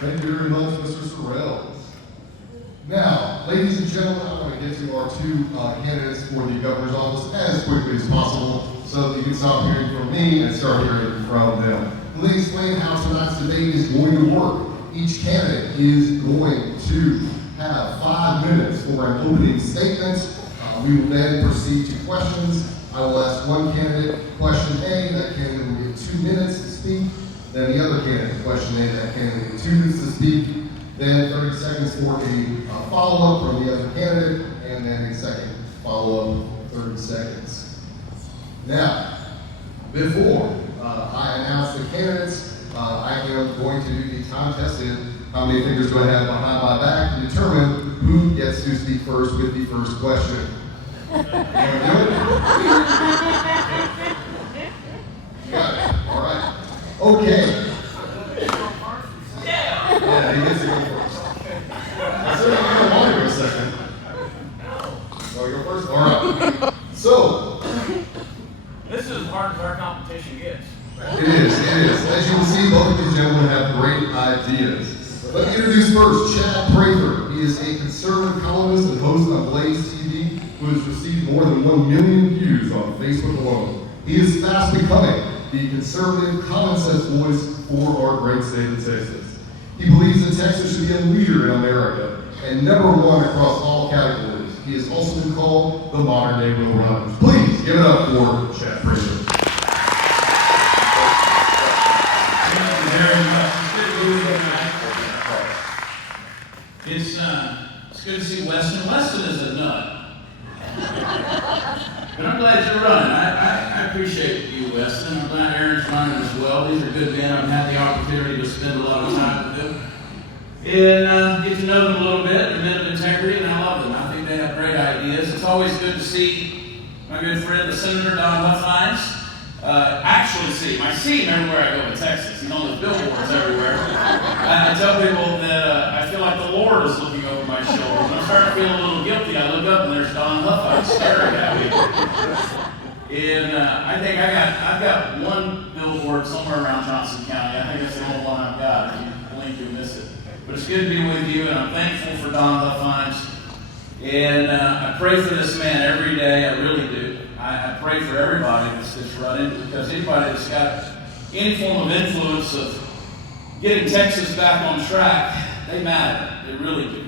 Thank you very much, Mr. Sorrells. Now, ladies and gentlemen, I want to get to our two candidates for the governor's office as quickly as possible so that you can stop hearing from me and start hearing from them. Let me explain how tonight's debate is going to work. Each candidate is going to have 5 minutes for an opening statement. We will then proceed to questions. I will ask one candidate question A, that candidate will get 2 minutes to speak. Then the other candidate, question A, that candidate will get 2 minutes to speak. Then 30 seconds for a follow-up from the other candidate, and then a second follow-up, 30 seconds. Now, before I announce the candidates, I am going to do the time-tested, how many fingers do I have behind my back, to determine who gets to speak first with the first question. You want to do it? Got it. All right. Okay. Yeah, he gets to go first. I said I want to go second. So you go first? All right. So. This is as hard as our competition gets. It is. As you can see, both of these gentlemen have great ideas. Let me introduce first Chad Prather. He is a conservative columnist and host on Blaze TV who has received more than 1 million views on Facebook alone. He is fast becoming the conservative, common sense voice for our great state of Texas. He believes that Texas should be a leader in America and #1 across all categories. He has also been called the modern day Will Rogers. Please give it up for Chad Prather. It's good to see Weston. Weston is a nut. But I'm glad you're running. I appreciate you, Weston. I'm glad Aaron's running as well. These are good men. I've had the opportunity to spend a lot of time with them and get to know them a little bit. They're men of integrity, and I love them. I think they have great ideas. It's always good to see my good friend, the Senator Don Huffines. I see him everywhere I go to Texas. He's on those billboards everywhere. I tell people that I feel like the Lord is looking over my shoulder. When I'm starting to feel a little guilty, I look up and there's Don Huffines staring at me. And I think I've got one billboard somewhere around Johnson County. I think that's the only one I've got. If you blink, you miss it. But it's good to be with you, and I'm thankful for Don Huffines. And I pray for this man every day. I really do. I pray for everybody that's running, because anybody that's got any form of influence of getting Texas back on track, they matter. They really do.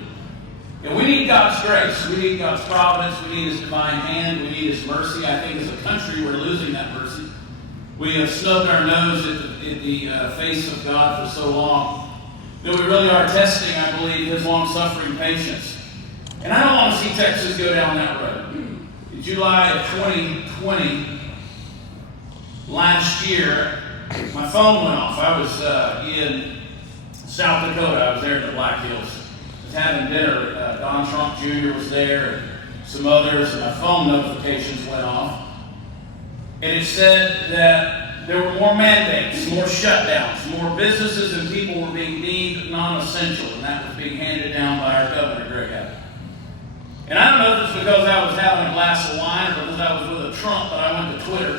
And we need God's grace. We need God's providence. We need His divine hand. We need His mercy. I think as a country we're losing that mercy. We have snubbed our nose at the face of God for so long that we really are testing, I believe, His long-suffering patience. And I don't want to see Texas go down that road. In July of 2020, last year, my phone went off. I was in South Dakota. I was there in the Black Hills. I was having dinner. Don Trump Jr. was there, and some others, and my phone notifications went off. And it said that there were more mandates, more shutdowns, more businesses and people were being deemed non-essential, and that was being handed down by our governor, Greg Abbott. And I don't know if it's because I was having a glass of wine or because I was with a Trump, but I went to Twitter.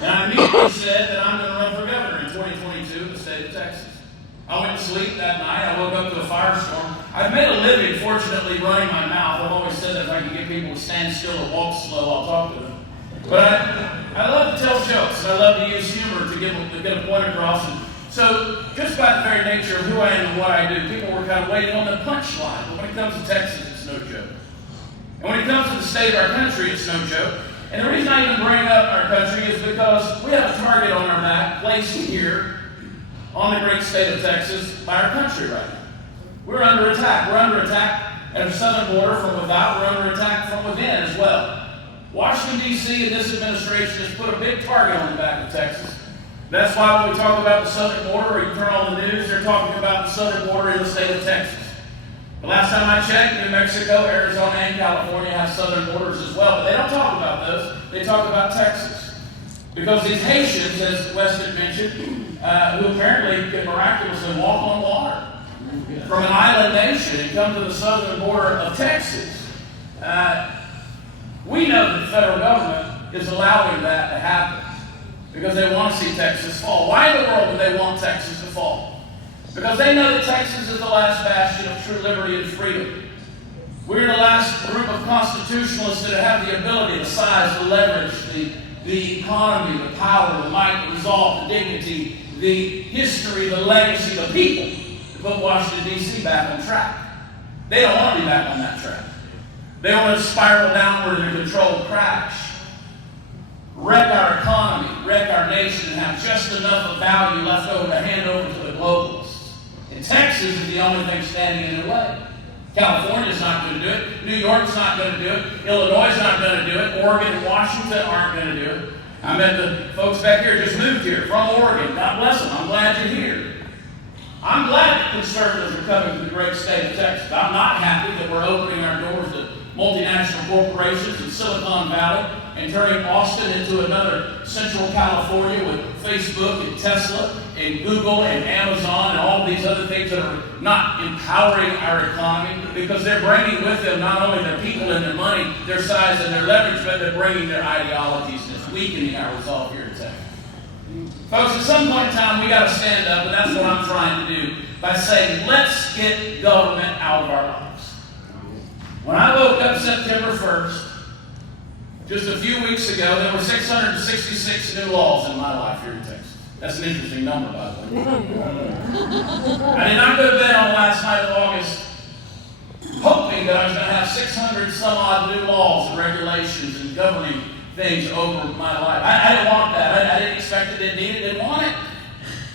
And I immediately said that I'm going to run for governor in 2022 in the state of Texas. I went to sleep that night. I woke up to a firestorm. I've made a living, fortunately, running my mouth. I've always said that if I can get people to stand still or walk slow, I'll talk to them. But I love to tell jokes, and I love to use humor to get a point across. And so, just by the very nature of who I am and what I do, people were kind of waiting on the punchline. But when it comes to Texas, it's no joke. And when it comes to the state of our country, it's no joke. And the reason I even bring up our country is because we have a target on our back placed here on the great state of Texas by our country right now. We're under attack. We're under attack at the southern border from without. We're under attack from within as well. Washington, D.C. and this administration has put a big target on the back of Texas. That's why when we talk about the southern border, or you turn on the news, they're talking about the southern border in the state of Texas. The last time I checked, New Mexico, Arizona, and California have southern borders as well, but they don't talk about those. They talk about Texas. Because these Haitians, as Weston mentioned, who apparently can miraculously walk on water from an island nation and come to the southern border of Texas. We know that the federal government is allowing that to happen. because they want to see Texas fall. Why in the world would they want Texas to fall? Because they know that Texas is the last bastion of true liberty and freedom. We're the last group of constitutionalists that have the ability, the size, the leverage, the economy, the power, the might, the resolve, the dignity, the history, the legacy, the people to put Washington, D.C. back on track. They don't want to be back on that track. They want to spiral downward in a controlled crash, wreck our economy, wreck our nation, and have just enough of value left over to hand over to the globalists. And Texas is the only thing standing in the way. California's not going to do it. New York's not going to do it. Illinois is not going to do it. Oregon and Washington aren't going to do it. I met the folks back here just moved here from Oregon. God bless them. I'm glad you're here. I'm glad that conservatives are coming to the great state of Texas. I'm not happy that we're opening our doors to multinational corporations in Silicon Valley and turning Austin into another Central California with Facebook and Tesla and Google and Amazon and all these other things that are not empowering our economy, because they're bringing with them not only their people and their money, their size and their leverage, but they're bringing their ideologies, and it's weakening our resolve here in Texas. Folks, at some point in time, we got to stand up, and that's what I'm trying to do by saying, let's get government out of our lives. When I woke up September 1st, just a few weeks ago, there were 666 new laws in my life here in Texas. That's an interesting number, by the way. I did not go to bed on the last night of August hoping that I was going to have 600 some odd new laws and regulations and governing things over my life. I didn't want that. I didn't expect it, didn't need it, didn't want it.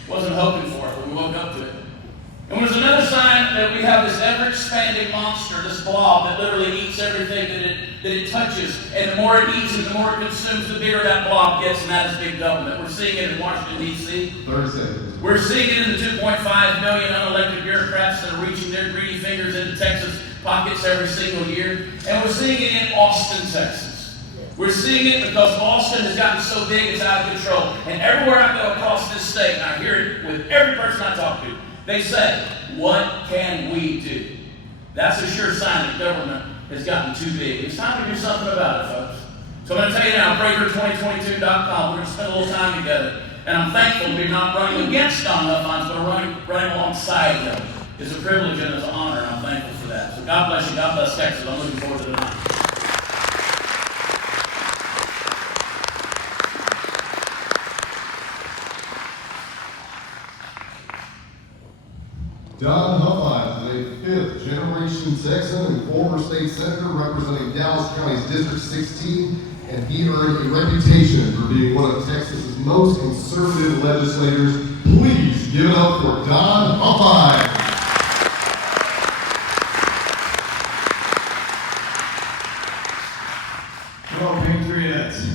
Wasn't hoping for it when we woke up to it. And there's another sign that we have this ever-expanding monster, this blob that literally eats everything that it touches. And the more it eats and the more it consumes, the bigger that blob gets, and that is big government. We're seeing it in Washington, D.C. 30 seconds. We're seeing it in the 2.5 million unelected bureaucrats that are reaching their greedy fingers into Texas pockets every single year. And we're seeing it in Austin, Texas. We're seeing it because Austin has gotten so big it's out of control. And everywhere I go across this state, and I hear it with every person I talk to, they say, what can we do? That's a sure sign that government has gotten too big. It's time to do something about it, folks. So I'm going to tell you now, Prather2022.com, we're going to spend a little time together. And I'm thankful we're not running against Don Huffines, but we're running alongside him. It's a privilege and it's an honor, and I'm thankful for that. So God bless you. God bless Texas. I'm looking forward to the night. Don Huffines is a fifth-generation Texan and former state senator representing Dallas County's District 16, and he earned a reputation for being one of Texas's most conservative legislators. Please give it up for Don Huffines. Hello, Patriots.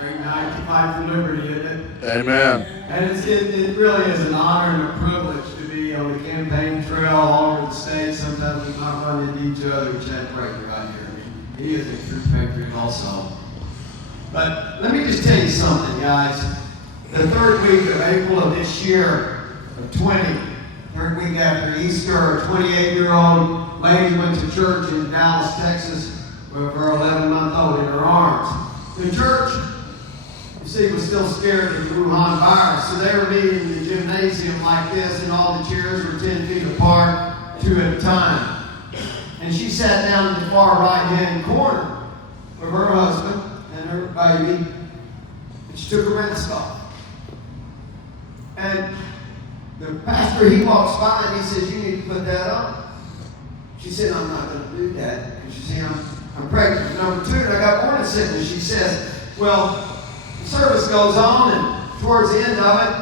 Great night to fight for liberty, isn't it? Amen. And it really is an honor and a privilege to be on the campaign trail all over the state. Sometimes we might run into each other. Chad Prather right here. He is a true patriot also. But let me just tell you something, guys. The third week of April of this year, third week after Easter, a 28-year-old lady went to church in Dallas, Texas, with her 11-month-old in her arms. The church, you see, was still scared of the Wuhan virus, so they were meeting in the gymnasium like this, and all the chairs were 10 feet apart, 2 at a time. And she sat down in the far right-hand corner with her husband and her baby, and she took her mask off. And the pastor, he walks by and he says, "You need to put that on." She said, "I'm not going to do that, because you see, I'm pregnant." Number 2, and I got morning sickness. She says, well, the service goes on, and towards the end of it,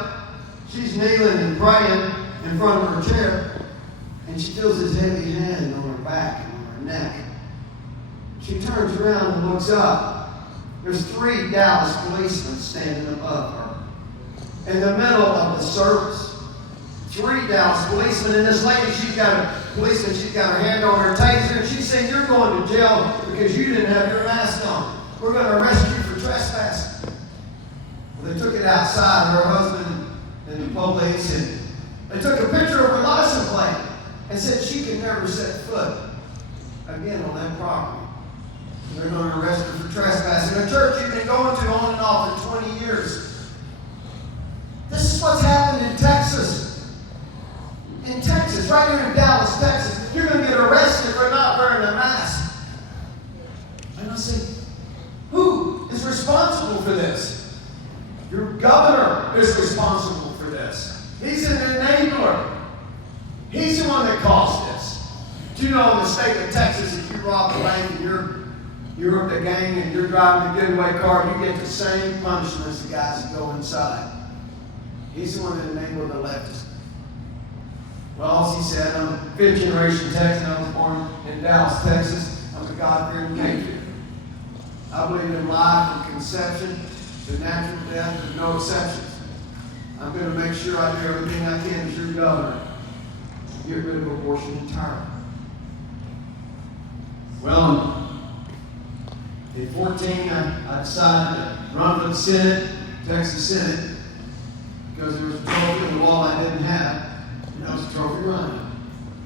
she's kneeling and praying in front of her chair, and she feels this heavy hand on her back and on her neck. She turns around and looks up. There's 3 Dallas policemen standing above her. In the middle of the service, 3 Dallas policemen, and this lady, she's got her hand on her taser, and she's saying, "You're going to jail because you didn't have your mask on. We're going to arrest you for trespassing." Well, they took it outside, her husband and the police, and they took a picture of her license plate and said she can never set foot again on that property. They're going to arrest her for trespassing. A church you've been going to on and off for 20 years. right here in Dallas, Texas. You're going to get arrested for not wearing a mask. And I say, who is responsible for this? Your governor is responsible for this. He's an enabler. He's the one that caused this. Do you know in the state of Texas, if you rob a bank and you're the gang and you're driving a getaway car, you get the same punishment as the guys that go inside. He's the one that enabled the leftists. Well, as he said, I'm a fifth generation Texan. I was born in Dallas, Texas. I'm a God-fearing patriot. I believe in life from conception to natural death with no exceptions. I'm going to make sure I do everything I can as your governor to get rid of abortion entirely. Well, in 14, I decided to run for the Senate, Texas Senate, because there was a trophy on the wall I didn't have, and that was a trophy running.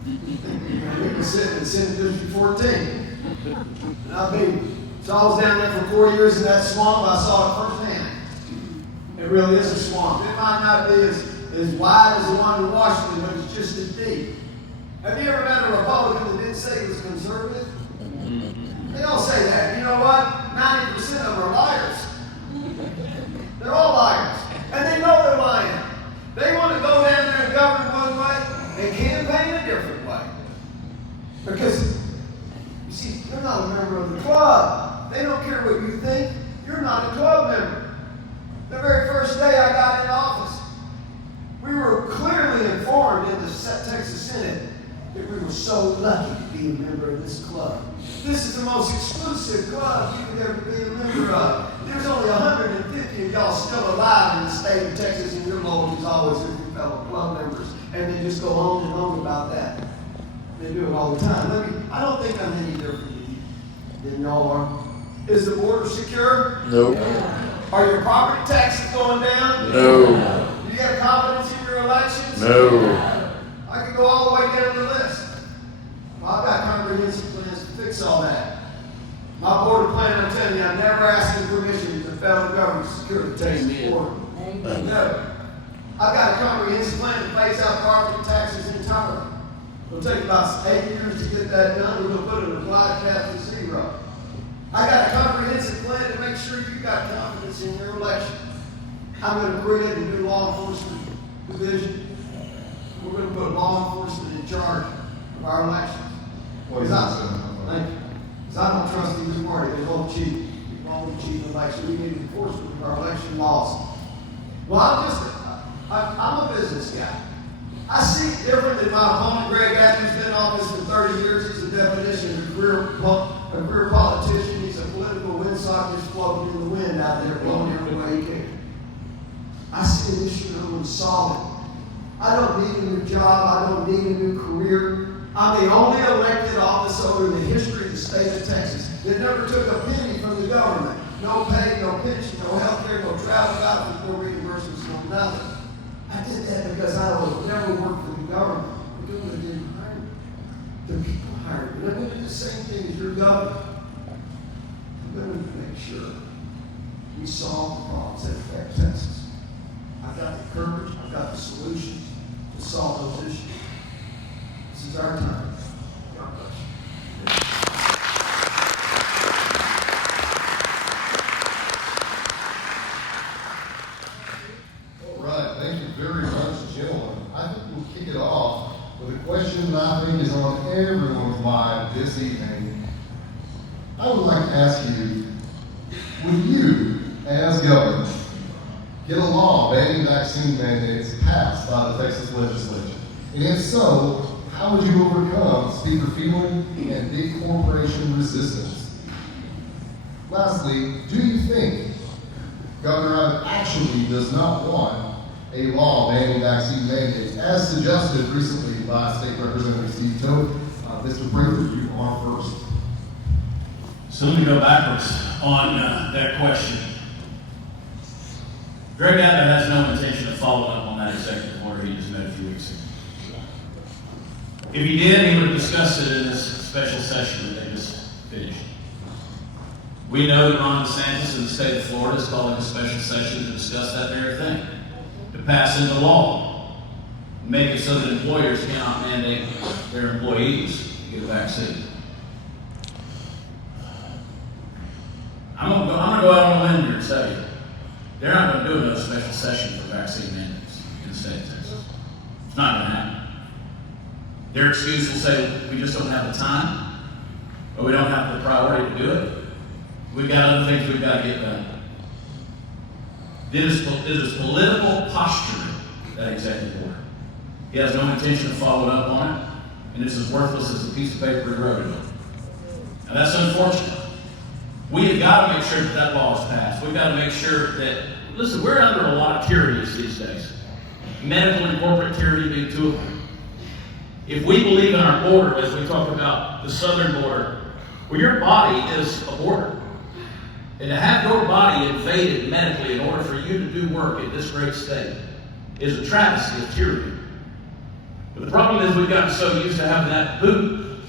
We were sitting in Senate District 14. So I was down there for 4 years in that swamp. I saw it firsthand. It really is a swamp. It might not be as wide as the one in Washington, but it's just as deep. Have you ever met a Republican that didn't say he was conservative? They don't say that. You know what? 90% of them are liars. They're all liars. And they know they're lying. They want to go down there and govern one way and campaign a different way. Because, you see, they're not a member of the club. They don't care what you think. You're not a club member. The very first day I got in office, we were clearly informed in the Texas Senate that we were so lucky to be a member of this club. This is the most exclusive club you could ever be a member of. There's only 150 of y'all still alive in the state of Texas, and your loyalty is always with your fellow club members. And they just go on and on about that. They do it all the time. I don't think I'm any different than y'all are. Is the border secure? No. Are your property taxes going down? No. Do you have confidence in your elections? No. I could go all the way down the list. Well, I've got comprehensive plans to fix all that. My border plan, I'm telling you, I've never asked for permission from the federal government to secure the Texas border. No. I've got a comprehensive plan to phase out property taxes entirely. It'll take about 8 years to get that done. We're going to put an applied cap to 0. I got a comprehensive plan to make sure you've got confidence in your election. I'm going to create a new law enforcement division. We're going to put law enforcement in charge of our elections. Because I don't trust either party. They won't cheat. They won't cheat an election. We need enforcement of our election laws. Well, I'm a business guy. I see it different than my opponent, Greg Atkins, been in office for 30 years. He's the definition of a career politician. He's a political windsock just floating in the wind out there, blowing every way he can. I see an issue that I'm solving. I don't need a new job. I don't need a new career. I'm the only elected office holder in the history of the state of Texas that never took a penny from the government. No pay, no pension, no health care, no travel vouchers, no reimbursements, no nothing. I did that because I would never work for the government. The government didn't hire me. The people hired me. I'm going to do the same thing as your governor. I'm going to make sure we solve the problems that affect Texas. I've got the courage, I've got the solutions to solve those issues. This is our time. God bless you. All right, thank you very much, gentlemen. I think we'll kick it off with a question that I think is on everyone's mind this evening. I would like to ask you, would you, as governor, get a law banning vaccine mandates passed by the Texas legislature? And if so, how would you overcome speaker feeling and big corporation resistance? Lastly, do you think Governor Abbott actually does not want a law banning vaccine mandates, as suggested recently by State Representative Steve Toth? Mr. Prather, you are first. So let me go backwards on that question. Greg Abbott has no intention of following up on that executive order he just made a few weeks ago. If he did, he would have discussed it in this special session that they just finished. We know that Ron DeSantis in the state of Florida is calling a special session to discuss that very thing, to pass into law make it so that employers cannot mandate their employees to get a vaccine. I'm going to go out on a limb here and tell you, they're not going to do another special session for vaccine mandates in the state of Texas. It's not going to happen. Their excuse will say, we just don't have the time, or we don't have the priority to do it. We've got other things we've got to get done. It is political posturing, that executive order. He has no intention of following up on it, and it's as worthless as a piece of paper he wrote it on. Now that's unfortunate. We have got to make sure that that law is passed. We've got to make sure that, listen, we're under a lot of tyrannies these days. Medical and corporate tyranny being two of them. If we believe in our border, as we talk about the southern border, well, your body is a border. And to have your body invaded medically in order for you to do work in this great state is a travesty of tyranny. But the problem is we've gotten so used to having that boot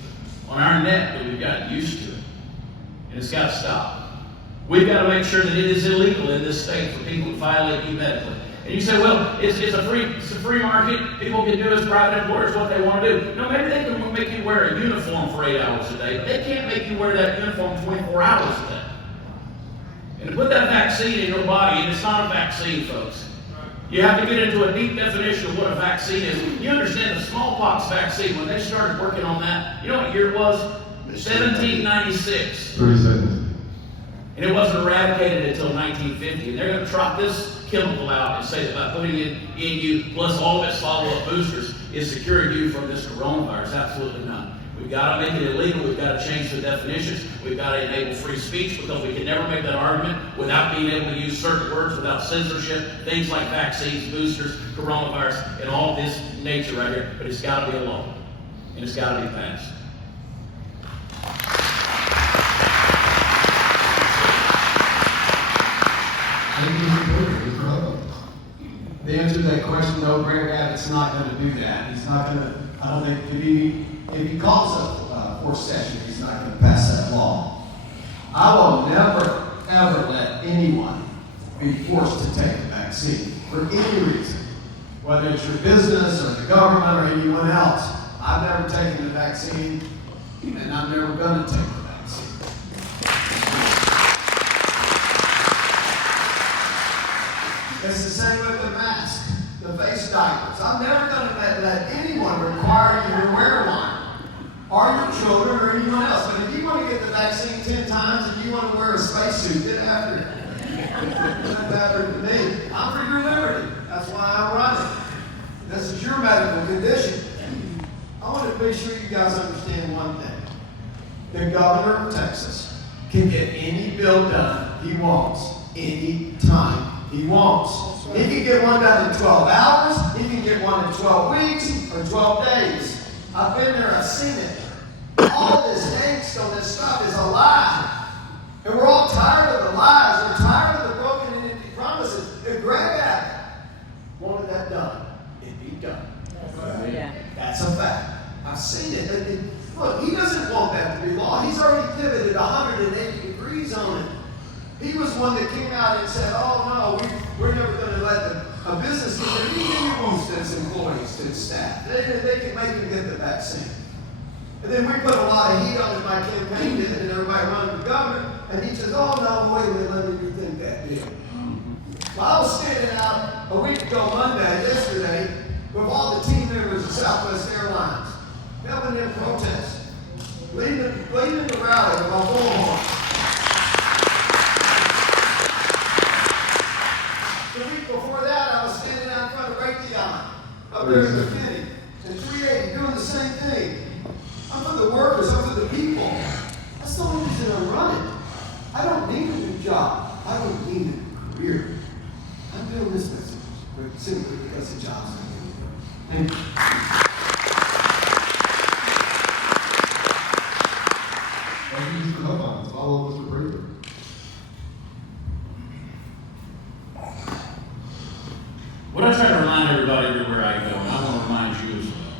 on our neck that we've gotten used to it. And it's got to stop. We've got to make sure that it is illegal in this state for people to violate you medically. And you say, well, it's a free market. People can do as private employers what they want to do. No, maybe they can make you wear a uniform for 8 hours a day. But they can't make you wear that uniform 24 hours a day. And to put that vaccine in your body, and it's not a vaccine, folks. You have to get into a deep definition of what a vaccine is. You understand the smallpox vaccine, when they started working on that, you know what year it was? 1796. 30 seconds. And it wasn't eradicated until 1950. And they're going to trot this chemical out and say that by putting it in you, plus all of its follow-up boosters, is securing you from this coronavirus. Absolutely not. We've got to make it illegal. We've got to change the definitions. We've got to enable free speech, because we can never make that argument without being able to use certain words, without censorship, things like vaccines, boosters, coronavirus, and all this nature right here. But it's got to be a law, and it's got to be passed. The answer to that question, though, Greg Abbott's not going to do that. He's not going to, I don't think, if he calls a forced session, he's not going to pass that law. I will never, ever let anyone be forced to take the vaccine for any reason, whether it's your business or the government or anyone else. I've never taken the vaccine, and I'm never going to take the vaccine. It's the same with the mask, the face diapers. I'm never going to let anyone require you to wear one, or your children or anyone else. But if you want to get the vaccine 10 times and you want to wear a spacesuit, get after it. Get after it to me. I'm for your liberty. That's why I'm running. This is your medical condition. I want to be sure you guys understand one thing. The governor of Texas can get any bill done he wants, any time he wants. He can get one done in 12 hours. He can get one in 12 weeks or 12 days. I've been there. I've seen it. All this angst on this stuff is a lie. And we're all tired of the lies. We're tired of the broken and empty promises. If Greg Abbott wanted that done, it'd be done. Yeah. That's a fact. I've seen it. Look, he doesn't want that to be law. He's already pivoted 180 degrees on it. He was one that came out and said, oh, no, we're never going to let a business get any boost to its employees, to its staff. They can make them get the vaccine. And then we put a lot of heat on it. My campaign did it, and everybody running for governor. And he says, oh, no, wait a minute, let me rethink that deal. Well, I was standing out a week ago Monday, yesterday, with all the team members of Southwest Airlines, helping them protest, leading the rally with my bullhorn. The week before that, I was standing out in front of Raytheon, up there in the city, and 380, doing the same thing. I'm for the workers, I'm for the people. That's the only reason I'm running. I don't need a new job. I don't need a new career. I'm doing this message simply because the job's going to be. Thank you. Thank you, Mr. Huffines. Follow Mr. Prather. What I try to remind everybody everywhere I go, and I want to remind you as well.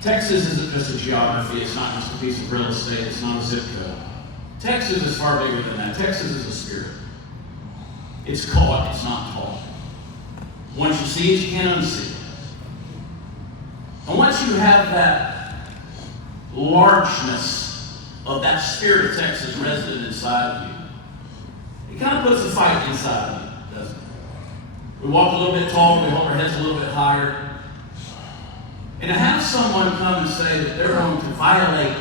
Texas isn't just a geography. It's not just a piece of real estate. It's not a zip code. Texas is far bigger than that. Texas is a spirit. It's caught. It's not taught. Once you see it, you can't unsee it. And once you have that largeness of that spirit of Texas resident inside of you, it kind of puts a fight inside of you, doesn't it? We walk a little bit taller, we hold our heads a little bit higher. And to have someone come and say that they're going to violate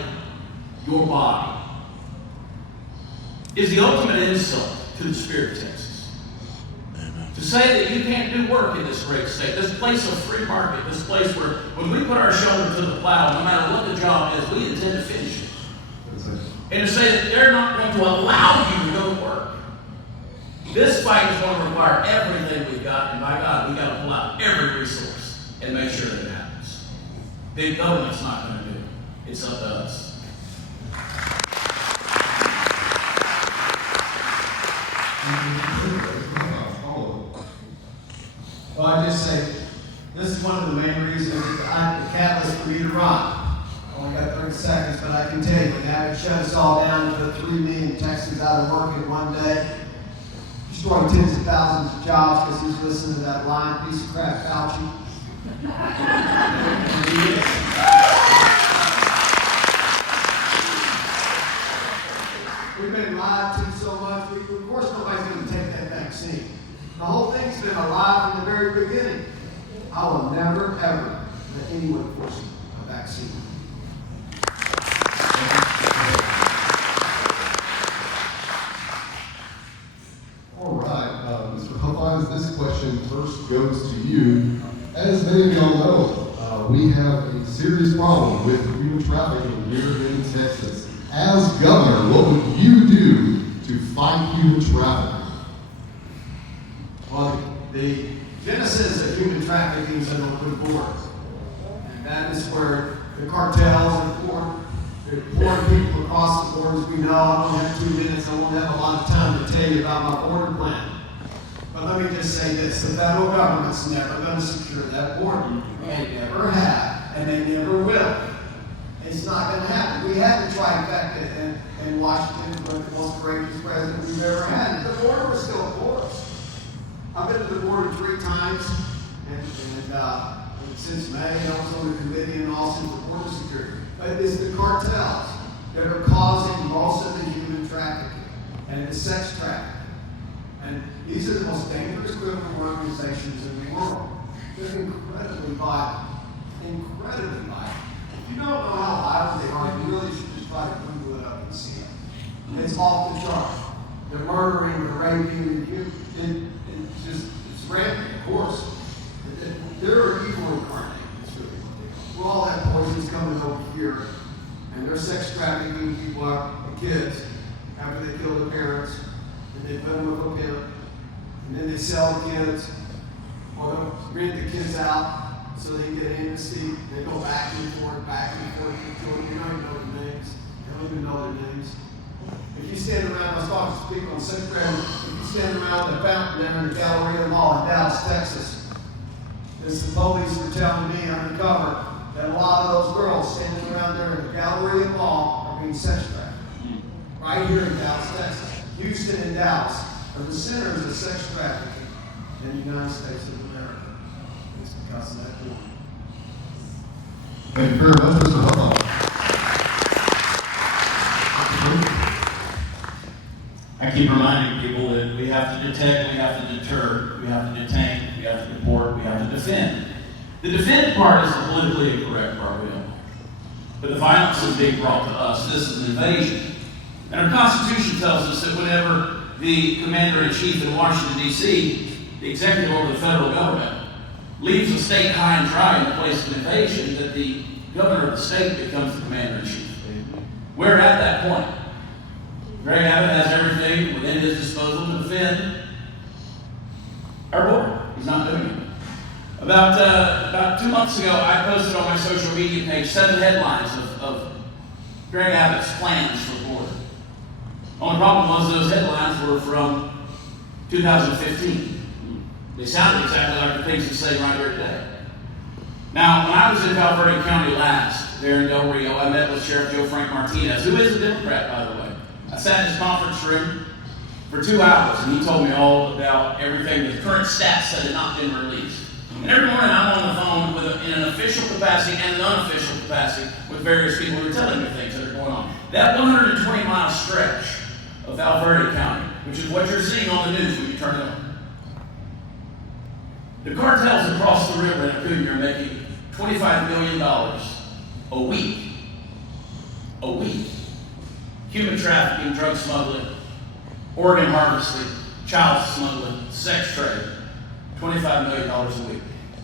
your body is the ultimate insult to the spirit of Texas. To say that you can't do work in this great state, this place of free market, this place where when we put our shoulder to the plow, no matter what the job is, we intend to finish it. And to say that they're not going to allow you to go to work. This fight is going to require everything we've got, and by God, we've got to pull out every resource and make sure that it happens. Big government's not going to do it. It's up to us. Well, I just say, this is one of the main reasons I'm the catalyst for me to run. I only got 30 seconds, but I can tell you, when Abbott shut us all down and put 3 million Texans out of work in one day, destroying tens of thousands of jobs because he's listening to that lying piece of crap, Fauci. We've been lied to so much, of course nobody's going to take that vaccine. The whole thing's been a lie from the very beginning. I will never, ever let anyone force a vaccine. All right, Mr. Huffines, this question first goes to you. As many of y'all know, we have a serious problem with human trafficking here in Texas. As governor, what would you do to fight human trafficking? Well, the genesis of human trafficking is an open border. And that is where the cartels are pouring people across the borders. We know I don't have 2 minutes. I won't have a lot of time to tell you about my border plan. But let me just say this. The federal government's never going to secure that border. They never have, and they never will. It's not going to happen. We had the trifecta in Washington with the most courageous president we've ever had. The border was still porous. I've been to the border 3 times, and since May, I was on the committee and also for border security. But it's the cartels that are causing most of the human trafficking and the sex trafficking. And these are the most dangerous criminal organizations in the world. They're incredibly violent. Incredibly violent. If you don't know how violent they are, you really should just try to Google it up and see it. It's off the chart. They're murdering, they're raping, it's rampant, of course. They're evil incarnate. We all have poisons coming over here, and they're sex trafficking people, the kids, after they kill their parents, and they put them with a pimp, and then they sell the kids, or they'll rent the kids out so they can get amnesty. They go back and forth, keep doing. You don't even know their names. They don't even know their names. If you stand around, I was talking to people on St. Graham, if you stand around the fountain down in the Galleria Mall in Dallas, Texas, as the police were telling me undercover that a lot of those girls standing around there in the Galleria Mall are being sex trafficked. Right here in Dallas, Texas. Houston and Dallas are the centers of sex trafficking in the United States of America. It's because of that war. Thank you very much, Mr. Huffines. I keep reminding people that we have to detect, we have to deter, we have to detain, we have to deport, we have to defend. The defend part is the politically incorrect part, we don't know. But the violence is being brought to us. This is an invasion. And our Constitution tells us that whenever the Commander-in-Chief in Washington, D.C., the executive order of the federal government, leaves a state high and dry in the place of invasion, that the governor of the state becomes the Commander-in-Chief. We're at that point. Greg Abbott has everything within his disposal to defend our border. He's not doing it. About 2 months ago, I posted on my social media page 7 headlines of Greg Abbott's plans for the border. Only problem was those headlines were from 2015. They sounded exactly like the things that say right here today. Now, when I was in Val Verde County last, there in Del Rio, I met with Sheriff Joe Frank Martinez, who is a Democrat, by the way. I sat in his conference room for 2 hours, and he told me all about everything, the current stats that had not been released. And every morning I'm on the phone in an official official capacity and an unofficial capacity with various people who are telling me things that are going on. That 120-mile stretch of Valverde County, which is what you're seeing on the news when you turn it on. The cartels across the river in Acuña are making $25 million a week. A week. Human trafficking, drug smuggling, organ harvesting, child smuggling, sex trade. $25 million a week.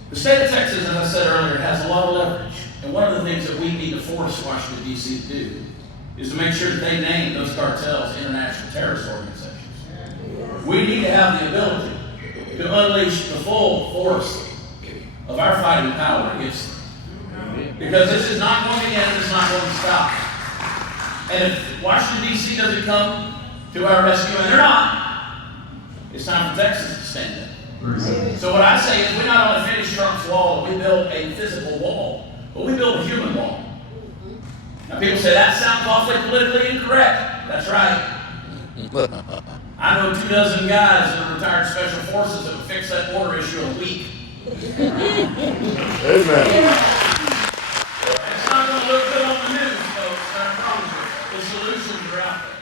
The state of Texas, as I said earlier, has a lot of leverage. And one of the things that we need to force Washington, D.C. to do is to make sure that they name those cartels international terrorist organizations. We need to have the ability to unleash the full force of our fighting power against them. Because this is not going to end, it's not going to stop. And if Washington, D.C. doesn't come to our rescue, and they're not, it's time for Texas to stand up. So what I say is we not only finish Trump's wall, we build a physical wall, but we build a human wall. Now people say that sounds awfully politically incorrect. That's right. I know 24 guys in the retired special forces that will fix that border issue in a week. Amen. It's not going to look good on the news, folks. I promise you. The solutions are out there.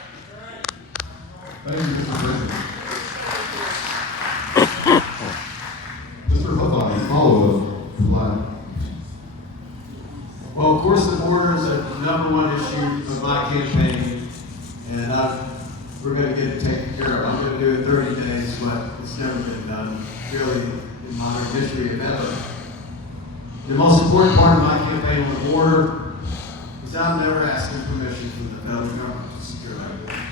Thank you, Mr. President. Mr. Huffines, follow-up. Well, of course, the border is the #1 issue of my campaign, and we're going to get it taken care of. I'm going to do it in 30 days, but it's never been done, really, in modern history of ever. The most important part of my campaign on the border is I'm never asking permission from the federal government to secure that border.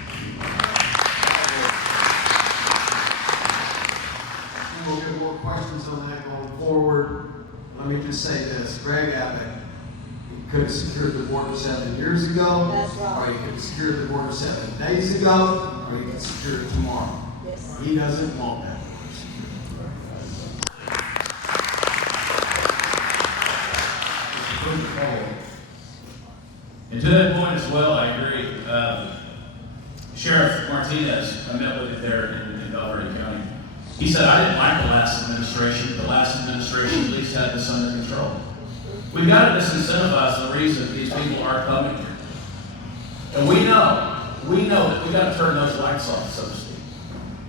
And we'll get more questions on that going forward. Let me just say this, Greg Abbott could have secured the border 7 years ago, That's right. or he could have secured the border 7 days ago, or he could secure it tomorrow. Yes. He doesn't want that. And to that point as well, I agree. Sheriff Martinez, I met with him there in Valverde County. He said, I didn't like the last administration. The last administration at least had this under control. We've got to disincentivize the reason these people aren't coming here. And we know that we've got to turn those lights off, so to speak.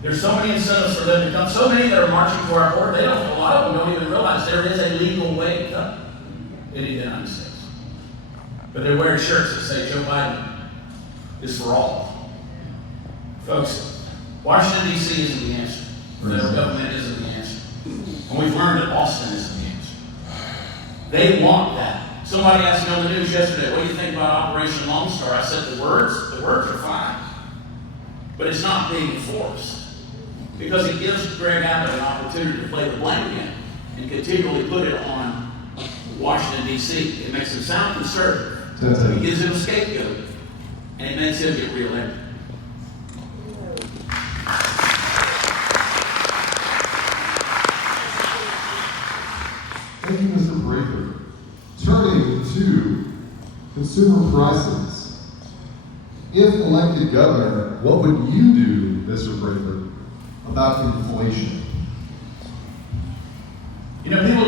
There's so many incentives for them to come. So many that are marching for our border, a lot of them don't even realize there is a legal way to come in the United States. But they're wearing shirts that say Joe Biden is for all. Folks, Washington, D.C. isn't the answer. The federal government isn't the answer. And we've learned that Austin isn't the answer. They want that. Somebody asked me on the news yesterday, what do you think about Operation Lonestar? I said the words are fine. But it's not being enforced. Because it gives Greg Abbott an opportunity to play the blame game and continually put it on Washington, D.C. It makes him sound conservative. It gives him a scapegoat. And it makes him get reelected. Thank you, Mr. Prather. Turning to consumer prices. If elected governor, what would you do, Mr. Prather, about inflation? You know, people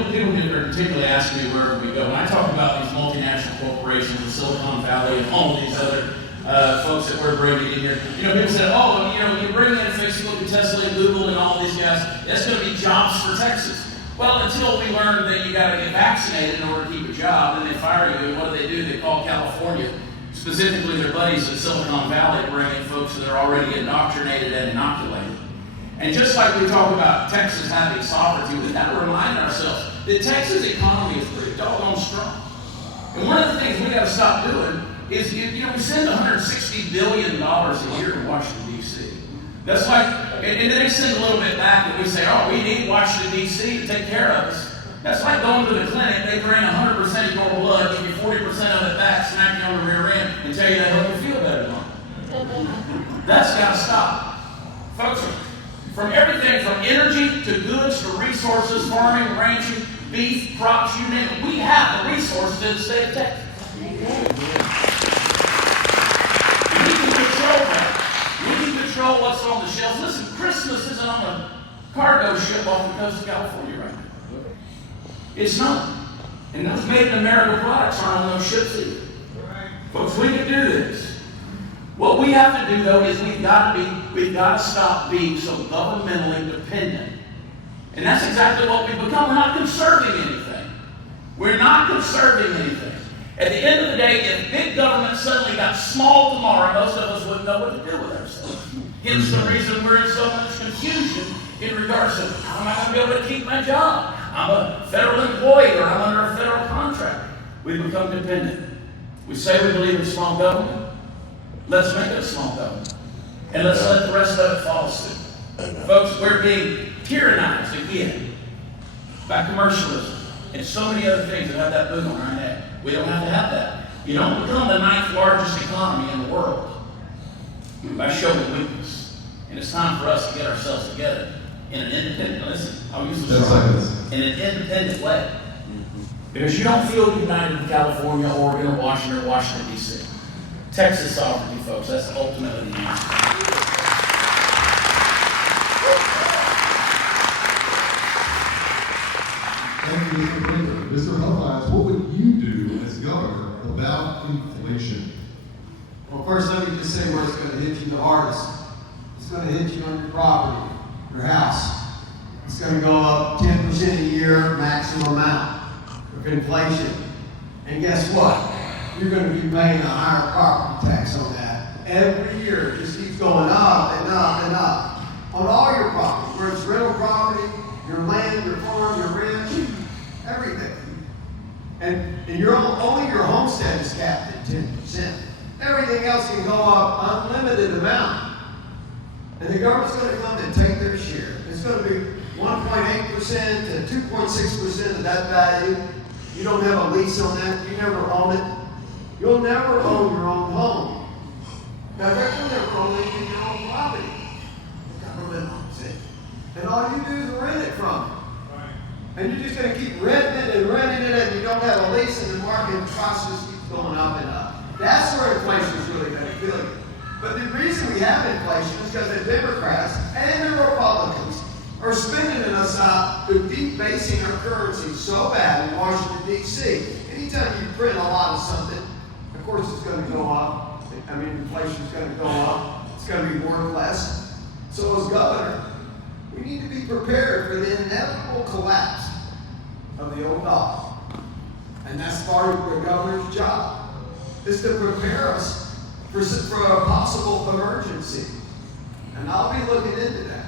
are particularly asking me where we go. When I talk about these multinational corporations in Silicon Valley and all these other folks that we're bringing in here, you know, people say, oh, you know, you bring in Facebook and Tesla and Google and all these guys, that's going to be jobs for Texas. Well, until we learn that you got to get vaccinated in order to keep a job, then they fire you. And what do? They call California, specifically their buddies in Silicon Valley, to bring in folks that are already indoctrinated and inoculated. And just like we talk about Texas having sovereignty, we've got to remind ourselves that Texas' economy is pretty doggone strong. And one of the things we got to stop doing is, you know, we send $160 billion a year to Washington, D.C. That's like, and then they send a little bit back and we say, oh, we need Washington, D.C. to take care of us. That's like going to the clinic, they drain 100% of your blood, give you 40% of it back, smack you on the rear end, and tell you that help you feel better tomorrow. That's got to stop. Folks, from everything from energy to goods to resources, farming, ranching, beef, crops, you name it, we have the resources in the state of Texas. We can control that. We can control what's on the shelves. Listen, Christmas isn't on a cargo ship off the coast of California right now. It's not. And those made in America products aren't on those ships either. Folks, we can do this. What we have to do, though, is we've got to stop being so governmentally dependent. And that's exactly what we've become. We're not conserving anything. We're not conserving anything. At the end of the day, if big government suddenly got small tomorrow, most of us wouldn't know what to do with ourselves. Hence the reason we're in so much confusion in regards to how am I going to be able to keep my job? I'm a federal employee or I'm under a federal contract. We've become dependent. We say we believe in small government. Let's make it a small government. And let's let the rest of it follow suit. Folks, we're being tyrannized again by commercialism and so many other things that have that boom on our neck. We don't have to have that. You don't become the 9th largest economy in the world by showing weakness. And it's time for us to get ourselves together in an independent, listen, I'll use this word, in an independent way. Because you don't feel united in California, Oregon, or Washington, D.C. Texas sovereignty, folks, that's ultimately the answer. Thank you, Mr. Prather. Mr. Huffines, what would you do as governor about inflation? Well, first let me just say where it's going to hit you the hardest. It's going to hit you on your property, your house. It's going to go up 10% a year, maximum amount of inflation. And guess what? You're going to be paying a higher property tax on that. Every year, it just keeps going up and up and up. On all your property, whether it's rental property, your land, your farm, your ranch, everything. And only your homestead is capped at 10%. Everything else can go up unlimited amount. And the government's going to come and take their share. It's going to be 1.8% to 2.6% of that value. You don't have a lease on that. You never own it. You'll never own your own home. Now, they're going to never own anything in your own property. The government owns it. And all you do is rent it from them. And you're just going to keep renting it and renting it, and you don't have a lease, and the market price just keeps going up and up. That's where inflation is really going to kill you. But the reason we have inflation is because the Democrats and the Republicans are spending us out to debasing our currency so bad in Washington, D.C. Anytime you print a lot of something, of course it's going to go up. I mean, inflation is going to go up. It's going to be worth less. So as governor, we need to be prepared for the inevitable collapse of the old dollar. And that's part of the governor's job, is to prepare us for a possible emergency. And I'll be looking into that.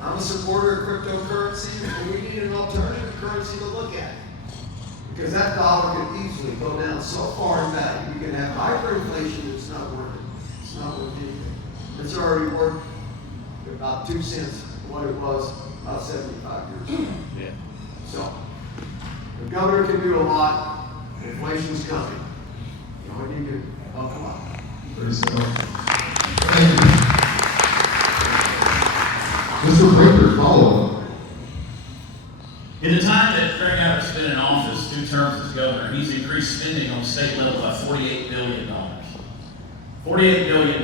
I'm a supporter of cryptocurrency, and we need an alternative currency to look at. Because that dollar could easily go down so far in value. You can have hyperinflation, it's not worth it. It's not worth anything. It's already worth about 2 cents what it was about 75 years ago. Yeah. So, the governor can do a lot. Inflation's coming. You know, we need to help a lot. Very simple. Thank you. Mr. Prather, follow up. In the time that Craig Abbott's been in office, 2 terms as governor, he's increased spending on the state level by $48 billion. $48 billion.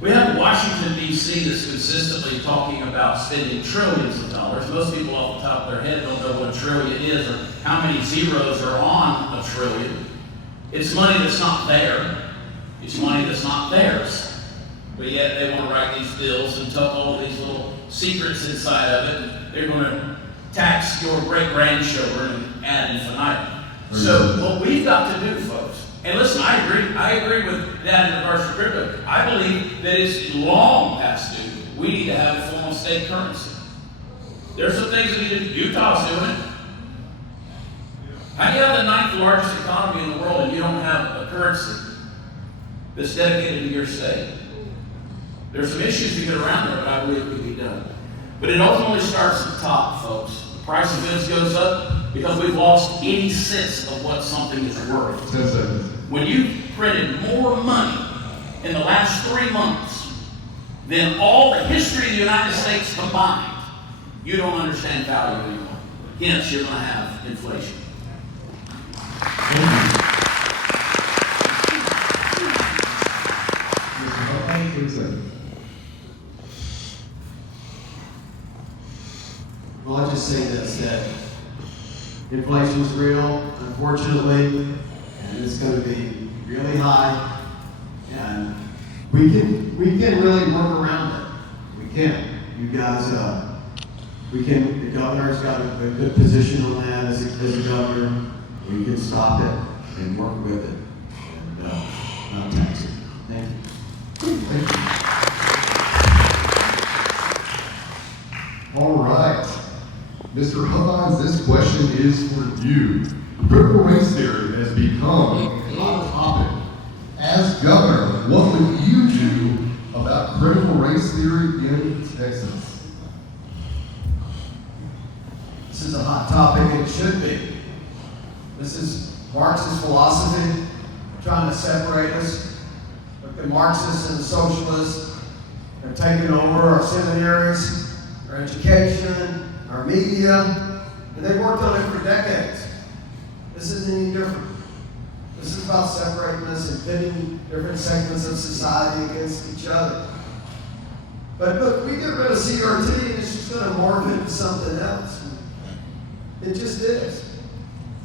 We have Washington, D.C. that's consistently talking about spending trillions of dollars. Most people off the top of their head don't know what a trillion is or how many zeros are on a trillion. It's money that's not there. It's money that's not theirs. But yet they want to write these bills and tuck all of these little secrets inside of it. And they're going to tax your great-grandchildren and ad infinitum. So what we've got to do, folks, and listen, I agree with that in regards to crypto. I believe that it's long past due. We need to have a form of state currency. There's some things that we do. Utah's doing it. How do you have the 9th largest economy in the world and you don't have a currency that's dedicated to your state? There's some issues to get around there, but I believe it can be done. But it ultimately starts at the top, folks. The price of goods goes up because we've lost 80 cents of what something is worth. 10 seconds. When you printed more money in the last 3 months than all the history of the United States combined, you don't understand value anymore. Hence, you're going to have inflation. Well, I'll just say this, that Inflation's real, unfortunately, and it's going to be really high. And we can really work around it. We can. You guys, the governor's got a good position on that as a governor. We can stop it and work with it and not tax it. Thank you. Thank you. All right. Mr. Huffines, this question is for you. Critical race theory has become a hot topic. As governor, what would you do about critical race theory in Texas? This is a hot topic, and it should be. This is Marxist philosophy, trying to separate us. But the Marxists and the socialists have taken over our seminaries, our education, our media, and they've worked on it for decades. This isn't any different. This is about separating us and pitting different segments of society against each other. But look, we get rid of CRT and it's just going to morph into something else. It just is.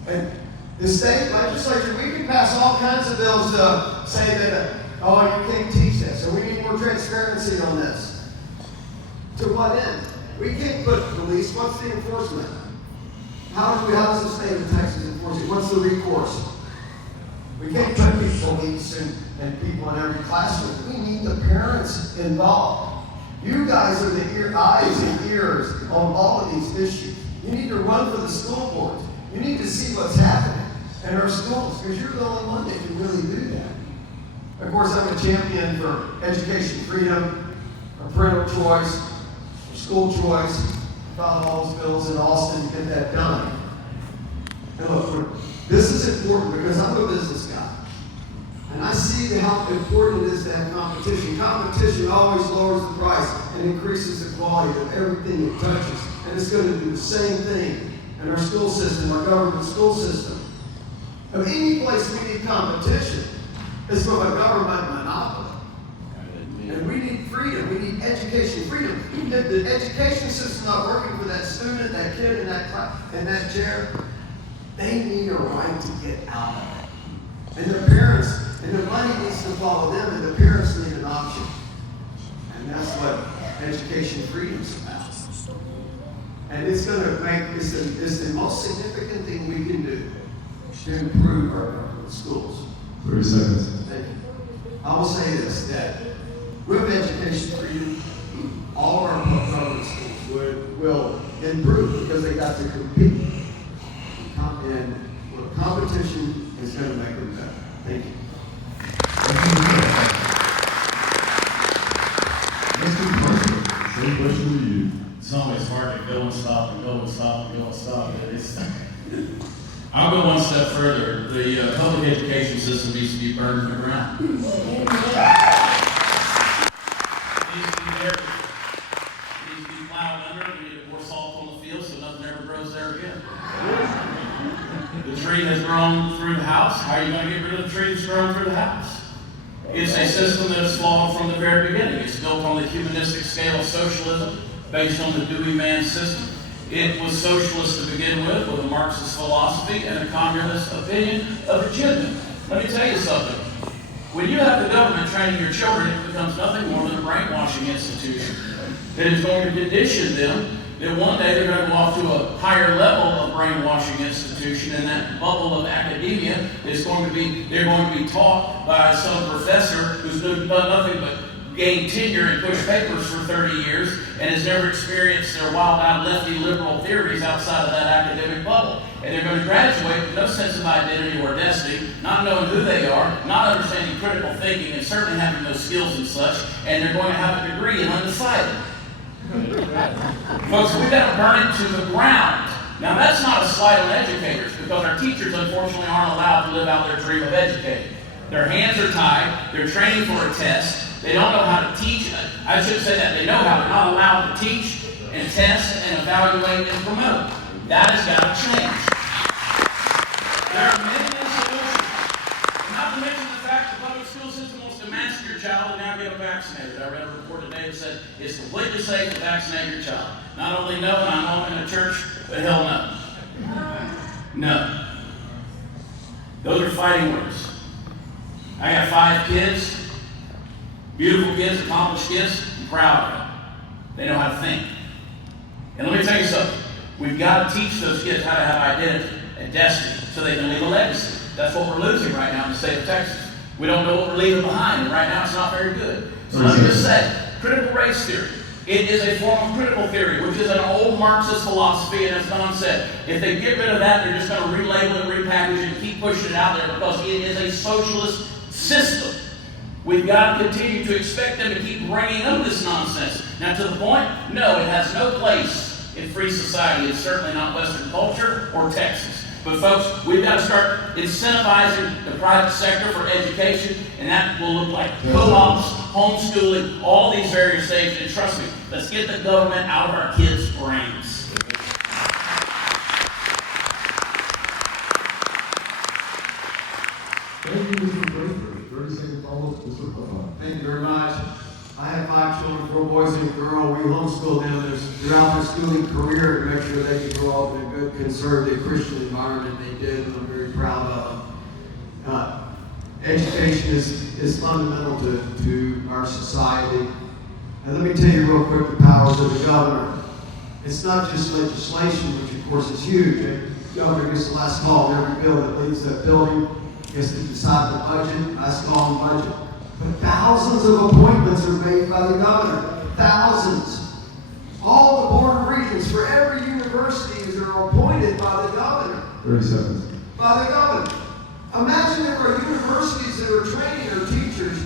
And the state legislature, we can pass all kinds of bills to say that, oh, you can't teach this, or we need more transparency on this. To what end? We can't put police. What's the enforcement? How does the state of Texas enforce it? What's the recourse? We can't put police and people in every classroom. We need the parents involved. You guys are the eyes and ears on all of these issues. You need to run for the school boards. You need to see what's happening in our schools, because you're the only one that can really do that. Of course, I'm a champion for education freedom, for parental choice, for school choice. I filed all those bills in Austin to get that done. And look, this is important because I'm a business guy. And I see how important it is to have competition. Competition always lowers the price and increases the quality of everything it touches. And it's going to do the same thing in our school system, our government school system. Of any place we need competition, it's from a government monopoly. And we need freedom. We need education freedom. If the education system's not working for that student, that kid in that class, in that chair, they need a right to get out of it. And their parents, and the money needs to follow them, and the parents need an option. And that's what education freedom's about. And it's going to make, it's the most significant thing we can do to improve our schools. 30 seconds. Thank you. I will say this, that with education freedom, all of our public schools will improve because they got to compete. And competition is going to make them better. Thank you. Mr. Prather, same question to you. It's always hard to go and stop and go and stop and go and stop. I'll go one step further. The public education system needs to be burned to the ground. It needs to be buried. It needs to be plowed under. We need to pour salt on the field so nothing ever grows there again. The tree has grown through the house. How are you going to get rid of the tree that's grown through the house? It's a system that is flawed from the very beginning. It's built on the humanistic scale of socialism, based on the Dewey Man system. It was socialist to begin with a Marxist philosophy and a communist opinion of agenda. Let me tell you something. When you have the government training your children, it becomes nothing more than a brainwashing institution that is going to condition them that one day they're going to go off to a higher level of brainwashing institution, and that bubble of academia is going to be, they're going to be taught by some professor who's done nothing but gain tenure and push papers for 30 years and has never experienced their wild-eyed lefty liberal theories outside of that academic bubble. And they're going to graduate with no sense of identity or destiny, not knowing who they are, not understanding critical thinking, and certainly having those skills and such, and they're going to have a degree in undecided. Folks, we've got to burn it to the ground. Now, that's not a slight on educators, because our teachers, unfortunately, aren't allowed to live out their dream of educating. Their hands are tied. They're training for a test. They don't know how to teach. I should say that. They know how. They're not allowed to teach and test and evaluate and promote. That has got to change. There are many solutions. And not to mention the fact the public school system wants to mask your child and now get them vaccinated. I read a report today that said it's completely safe to vaccinate your child. Not only no, and I know I'm in a church, but hell no. No. Those are fighting words. I got 5 kids, beautiful kids, accomplished kids. I'm proud of them. They know how to think. And let me tell you something. We've got to teach those kids how to have identity and destiny so they can leave a legacy. That's what we're losing right now in the state of Texas. We don't know what we're leaving behind, and right now it's not very good. So let me just say, critical race theory. It is a form of critical theory, which is an old Marxist philosophy, and as Don said, if they get rid of that, they're just going to relabel it, repackage it, and keep pushing it out there because it is a socialist system. We've got to continue to expect them to keep bringing up this nonsense. Now, to the point, no, it has no place in free society. It's certainly not Western culture or Texas. But folks, we've got to start incentivizing the private sector for education, and that will look like co-ops, homeschooling, all these various things. And trust me, let's get the government out of our kids' brains. Thank you, Mr. Prather. 30-second follow-up, Mr. Huffines. Thank you very much. I have 5 children, 4 boys and a girl. We homeschool them throughout their schooling career to make sure they can grow up in a good, conservative, Christian environment. They did, and I'm very proud of them. Education is fundamental to our society. And let me tell you real quick the powers of the governor. It's not just legislation, which of course is huge. The governor gets the last call on every bill that leaves that building, gets to decide the budget, last call on budget. But thousands of appointments are made by the governor. Thousands. All the board of regents for every university are appointed by the governor. 30 seconds. By the governor. Imagine if our universities that are training our teachers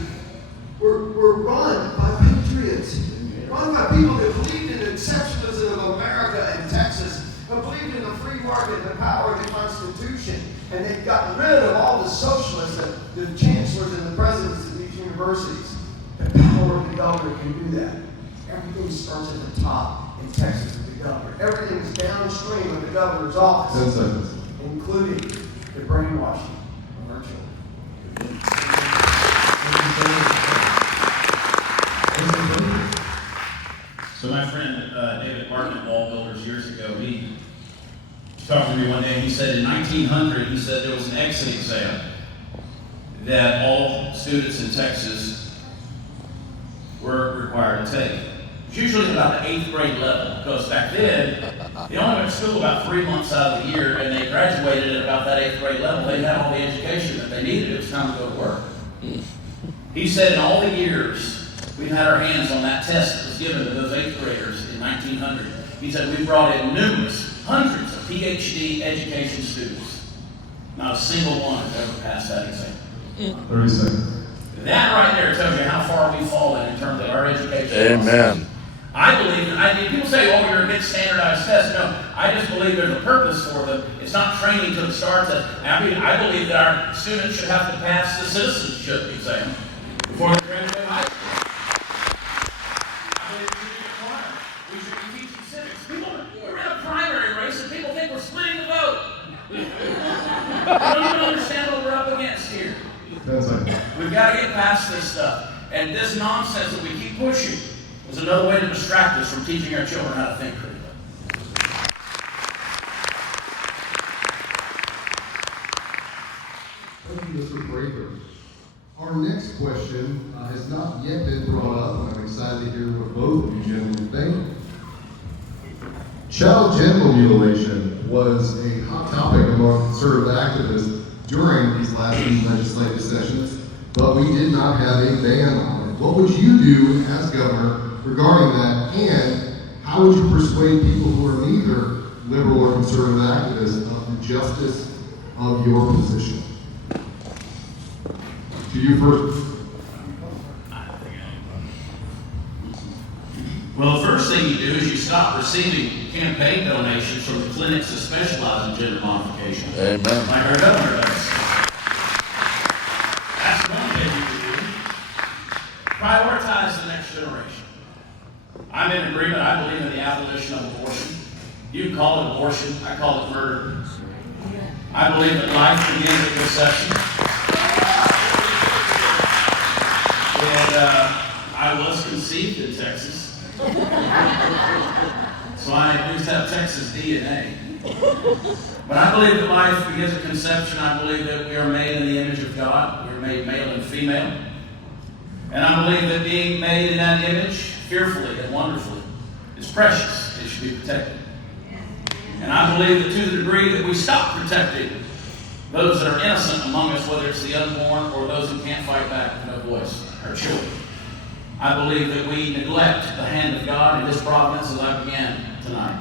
were run by patriots. Run by people that believed in the exceptionalism of America and Texas, and believed in the free market and the power of the Constitution. And they've gotten rid of all the socialists, the chancellors and the presidents of these universities. The power of the governor can do that. Everything starts at the top in Texas with the governor. Everything is downstream of the governor's office. 10 seconds. Including the brainwashing of our children. So my friend David Barton, Wall Builders, years ago, he talked to me one day and he said in 1900, he said there was an exit exam that all students in Texas were required to take. It's usually about the 8th grade level, because back then, they only went to school about 3 months out of the year, and they graduated at about that 8th grade level. They had all the education that they needed. It was time to go to work. He said in all the years we've had our hands on that test that was given to those 8th graders in 1900, he said we brought in hundreds of PhD education students. Not a single one has ever passed that exam. 30 seconds. That right there tells you how far we've fallen in terms of our education. Amen. I believe, people say, oh, you're against standardized tests. No, I just believe there's a purpose for them. It's not training to the start. I believe that our students should have to pass the citizenship exam before they graduate high school. I believe it should be required. We should be teaching civics. We're in a primary race and people think we're splitting the vote. I don't even understand what we're up against here. 10 seconds. We've got to get past this stuff. And this nonsense that we keep pushing is another way to distract us from teaching our children how to think critically. Thank you, Mr. Prather. Our next question has not yet been brought up, and I'm excited to hear what both of you gentlemen think. Child genital mutilation was a hot topic among conservative activists during these last few legislative sessions, but we did not have a ban on it. What would you do as governor regarding that, and how would you persuade people who are neither liberal or conservative activists of the justice of your position? To you first. Well, the first thing you do is you stop receiving campaign donations from the clinics that specialize in gender modification. Amen. Like our governor does. That's one thing you can do. Prioritize the next generation. I'm in agreement. I believe in the abolition of abortion. You can call it abortion. I call it murder. I believe that life begins at conception. And I was conceived in Texas. So I at least have Texas DNA. But I believe that life begins at conception. I believe that we are made in the image of God. We are made male and female. And I believe that being made in that image, fearfully and wonderfully, is precious. It should be protected. And I believe that to the degree that we stop protecting those that are innocent among us, whether it's the unborn or those who can't fight back with no voice, our children, I believe that we neglect the hand of God in His providence as I began tonight.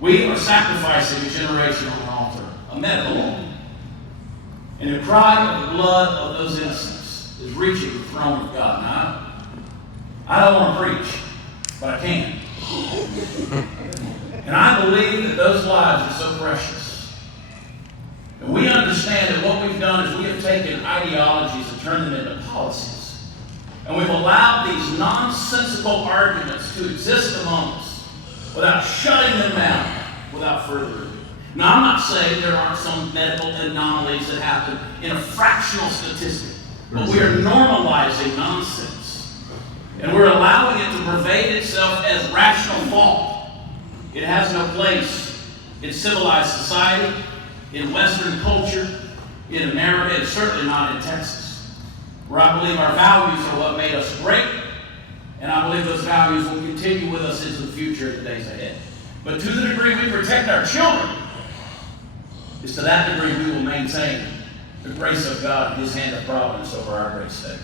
We are sacrificing a generation on the altar, a medical altar. And the cry of the blood of those innocents is reaching the throne of God. Now, I don't want to preach, but I can. And I believe that those lives are so precious. And we understand that what we've done is we have taken ideologies and turned them into policies. And we've allowed these nonsensical arguments to exist among us without shutting them down without further ado. Now, I'm not saying there aren't some medical anomalies that happen in a fractional statistic, but we are normalizing nonsense. And we're allowing it to pervade itself as rational thought. It has no place in civilized society, in Western culture, in America, and certainly not in Texas, where I believe our values are what made us great, and I believe those values will continue with us into the future in the days ahead. But to the degree we protect our children, is to that degree we will maintain the grace of God and His hand of providence over our great state.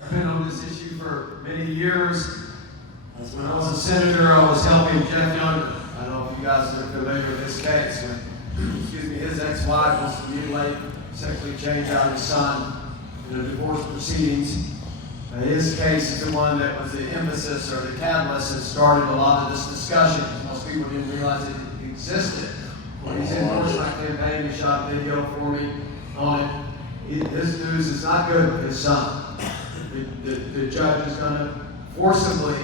I've been on this issue for many years. When I was a senator, I was helping Jeff Younger. I don't know if you guys are familiar with his case. When, his ex-wife was to mutilate, sexually change out his son in the divorce proceedings. His case is the one that was the emphasis or the catalyst that started a lot of this discussion. Most people didn't realize it existed. When he's endorsed my campaign, he shot a video for me on it. This news is not good for his son. The judge is going to forcibly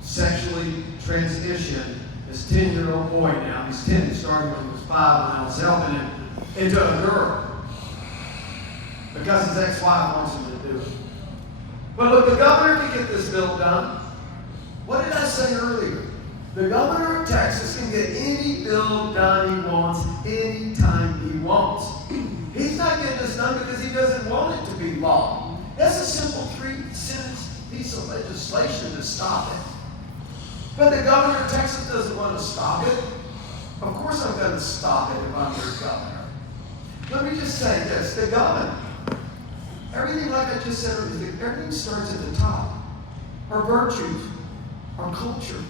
sexually transition this 10-year-old boy now. He's 10, starting when he was 5, and I was helping him, into a girl. Because his ex-wife wants him to do it. But look, the governor can get this bill done. What did I say earlier? The governor of Texas can get any bill done he wants, anytime he wants. He's not getting this done because he doesn't want it to be law. That's a simple 3-sentence piece of legislation to stop it. But the governor of Texas doesn't want to stop it. Of course I'm going to stop it if I'm your governor. Let me just say this. The governor, everything like I just said, everything starts at the top. Our virtues, our culture.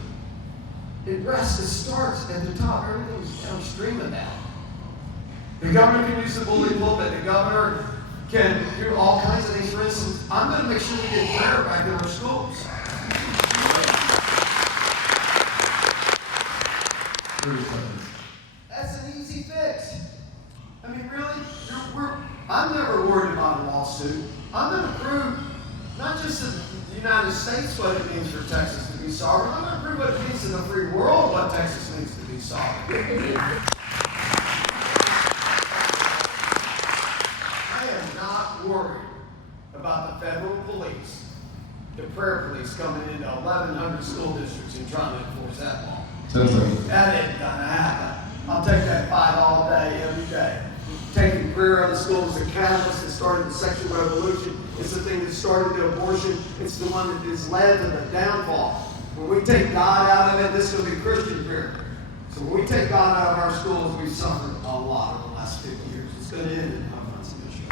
It starts at the top. Everything's downstream of that. The governor can use the bully pulpit. The governor can do all kinds of things. For instance, I'm going to make sure we get prayer back in our schools. That's an easy fix. I mean, really? I'm never worried about a lawsuit. I'm going to prove not just to the United States what it means for Texas to be sovereign. I'm going to prove what it means to the free world what Texas means to be sovereign. I am not worried about the federal police, the prayer police coming into 1,100 school districts and trying to enforce that law. That ain't gonna happen. I'll take that fight all day, every day. Taking prayer out of the schools, the catalyst that started the sexual revolution. It's the thing that started the abortion. It's the one that has led to the downfall. When we take God out of it, this is going to be Christian prayer. So when we take God out of our schools, we've suffered a lot over the last 50 years. It's going to end in Huffines Mission.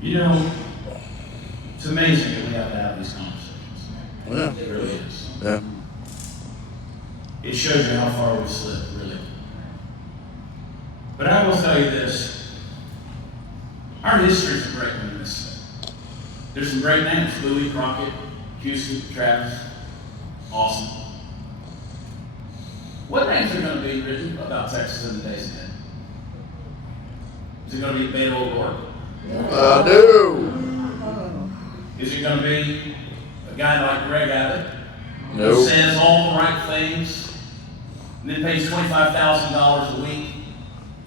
You know, it's amazing that we have to have these conversations. Yeah. It really is. Yeah. It shows you how far we've slipped, really. But I will tell you this. Our history is a great one in this state. There's some great names. Louis, Crockett, Houston, Travis. Awesome. What names are going to be written about Texas in the days ahead? Is it going to be Beto O'Rourke? I do. Is it going to be a guy like Greg Abbott, who Nope. says all the right things, and then pays $25,000 a week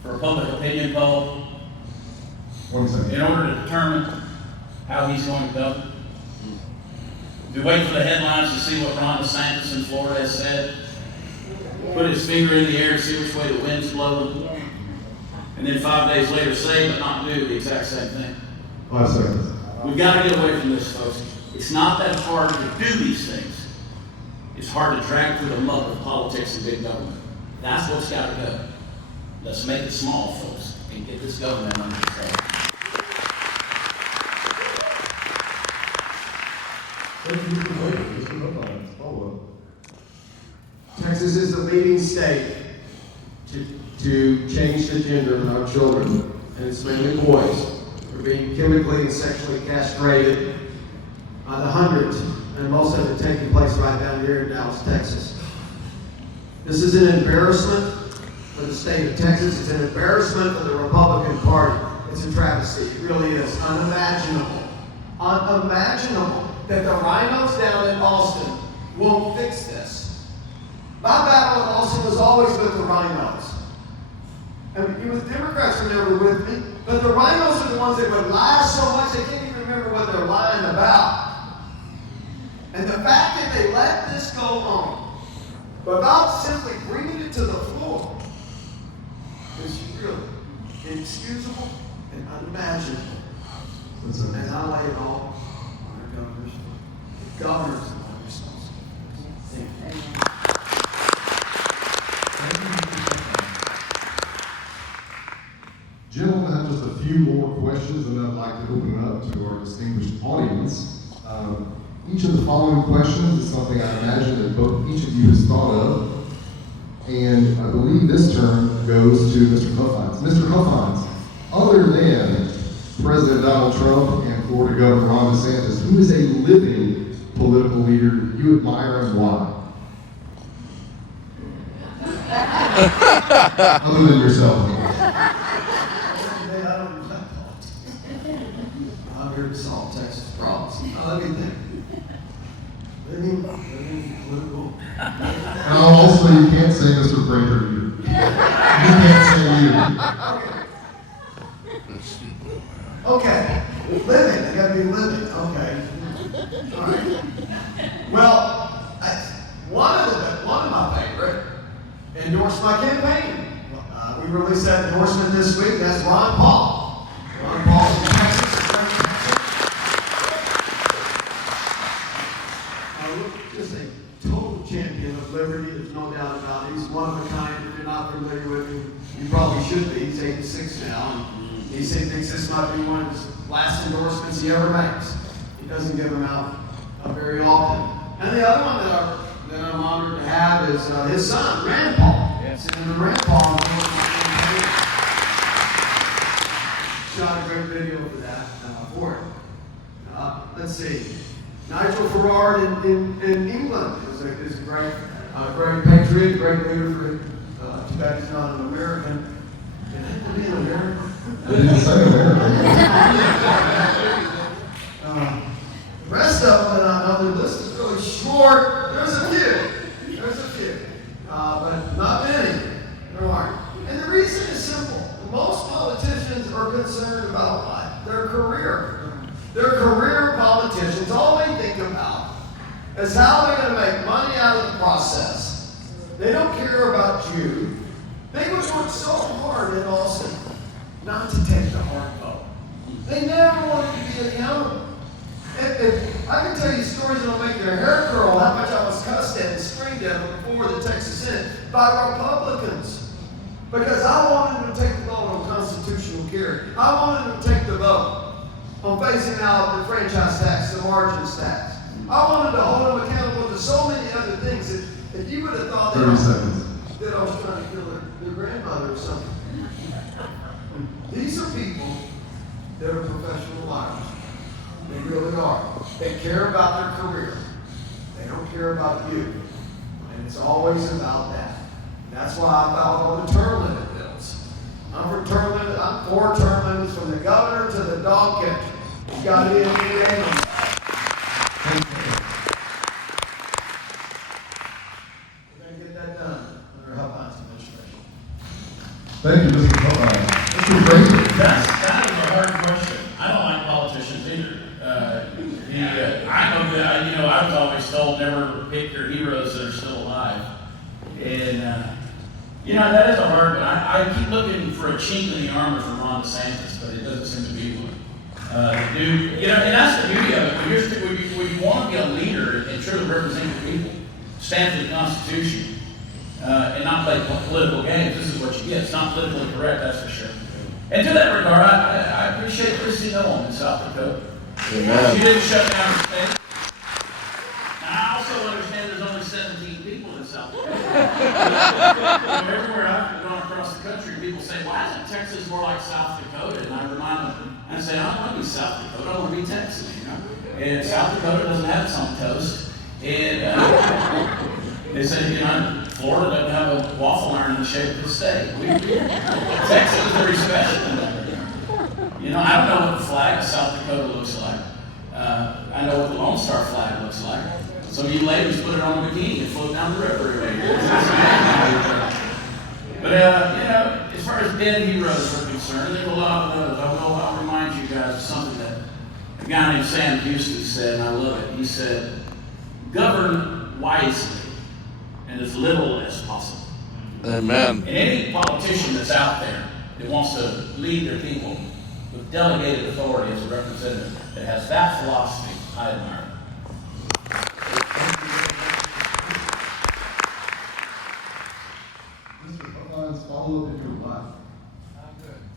for a public opinion poll 1 second. in order to determine how he's going to govern? Do we wait for the headlines to see what Ron DeSantis in Florida has said? Put his finger in the air and see which way the wind's blowing? And then 5 days later say but not do the exact same thing? 5 seconds. We've got to get away from this, folks. It's not that hard to do these things. It's hard to drag through the muck of politics and big government. That's what's got to go. Let's make it small, folks, and get this government under control. Thank you for waiting. Mr. Huffines, follow Texas is the leading state to change the gender of our children, and it's mainly boys. They're being chemically and sexually castrated by the hundreds, and most of it taking place right down here in Dallas, Texas. This is an embarrassment for the state of Texas. It's an embarrassment for the Republican Party. It's a travesty. It really is unimaginable. Unimaginable that the rhinos down in Austin won't fix this. My battle in Austin was always with the rhinos. And you with Democrats were never with me, but the rhinos are the ones that would lie so much they can't even remember what they're lying about. And the fact that they let this go on without simply bringing it to the floor is really inexcusable and unimaginable. Listen. And I lay it all on our governors. The governors are my responsibility. Thank you. Gentlemen, I have just a few more questions, and I'd like to open it up to our distinguished audience. Each of the following questions is something I imagine that each of you has thought of, and I believe this term goes to Mr. Huffines. Mr. Huffines, other than President Donald Trump and Florida Governor Ron DeSantis, who is a living political leader you admire and why? Other than yourself. I'm here to solve Texas problems. Let me think. Living political. And also, you can't say Mr. Prather either. You can't say you. Okay. Living. I gotta be living. Okay. All right. Well, one of my favorite endorsed my campaign. We released that endorsement this week. That's Ron Paul. Ron Paul from Texas. Just a total champion of liberty. There's no doubt about it. He's one of a kind. If you're not familiar with him, you probably should be. He's 86 now. And he thinks this might be one of his last endorsements he ever makes. He doesn't give them out very often. And the other one that I'm honored to have is his son, Rand Paul. Senator Rand Paul shot a great video for that for it. Let's see. Nigel Farage in England is a great patriot, great leader for. Too bad he's not an American. Did he be an American? I didn't say America. The rest of them, and I know the list is really short. There's a few, but not many. There aren't. And the reason is simple. Most politicians are concerned about what? Their career. They're career politicians. All they think about is how they're going to make money out of the process. They don't care about you. They would work so hard in Austin not to take the hard vote. They never wanted to be accountable. If I can tell you stories that'll make your hair curl, how much I was cussed at and screamed at before the Texas Senate by Republicans. Because I wanted them to take the vote on constitutional carry. I wanted them to take the vote on phasing out the franchise tax, the margins tax. I wanted to hold them accountable to so many other things that you would have thought 30 seconds. that I was trying to kill their grandmother or something. These are people that are professional liars. They really are. They care about their career. They don't care about you. And it's always about that. That's why I filed on the term limit bills. I'm for term limits. I'm for term limits from the governor to the dog catcher. You got it in here. We're going to get that done under Huffines administration. Thank you, Mr. Huffines. Mr. Frazier. That is a hard question. I don't like politicians either. I know that, I was always told never pick your heroes that are still alive. And, that is a hard one. I keep looking for a chink in the armor from Ron DeSantis, but it doesn't seem to be one. And that's the beauty of it. When you want to be a leader and truly represent your people, stand for the Constitution, and not play political games, this is what you get. It's not politically correct, that's for sure. And to that regard, I appreciate Christy Nolan in South Dakota. Amen. She didn't shut down the state. And I also understand there's only 17 people in South Dakota. Everywhere I've gone across the country, people say, why isn't Texas more like South Dakota? And I remind them, I say, I don't want to be South Dakota, I want to be Texas, And South Dakota doesn't have its own toast. And they said, Florida doesn't have a waffle iron in the shape of the state. Texas is very special in that regard. I don't know what the flag of South Dakota looks like. I know what the Lonestar flag looks like. Some of you ladies put it on a bikini and float down the river. But, as far as dead heroes are concerned, there's a lot of those. I'll remind you guys of something that a guy named Sam Houston said, and I love it. He said, govern wisely and as little as possible. Amen. And any politician that's out there that wants to lead their people with delegated authority as a representative that has that philosophy, I admire. Mr. Huffines, follow up if you're live.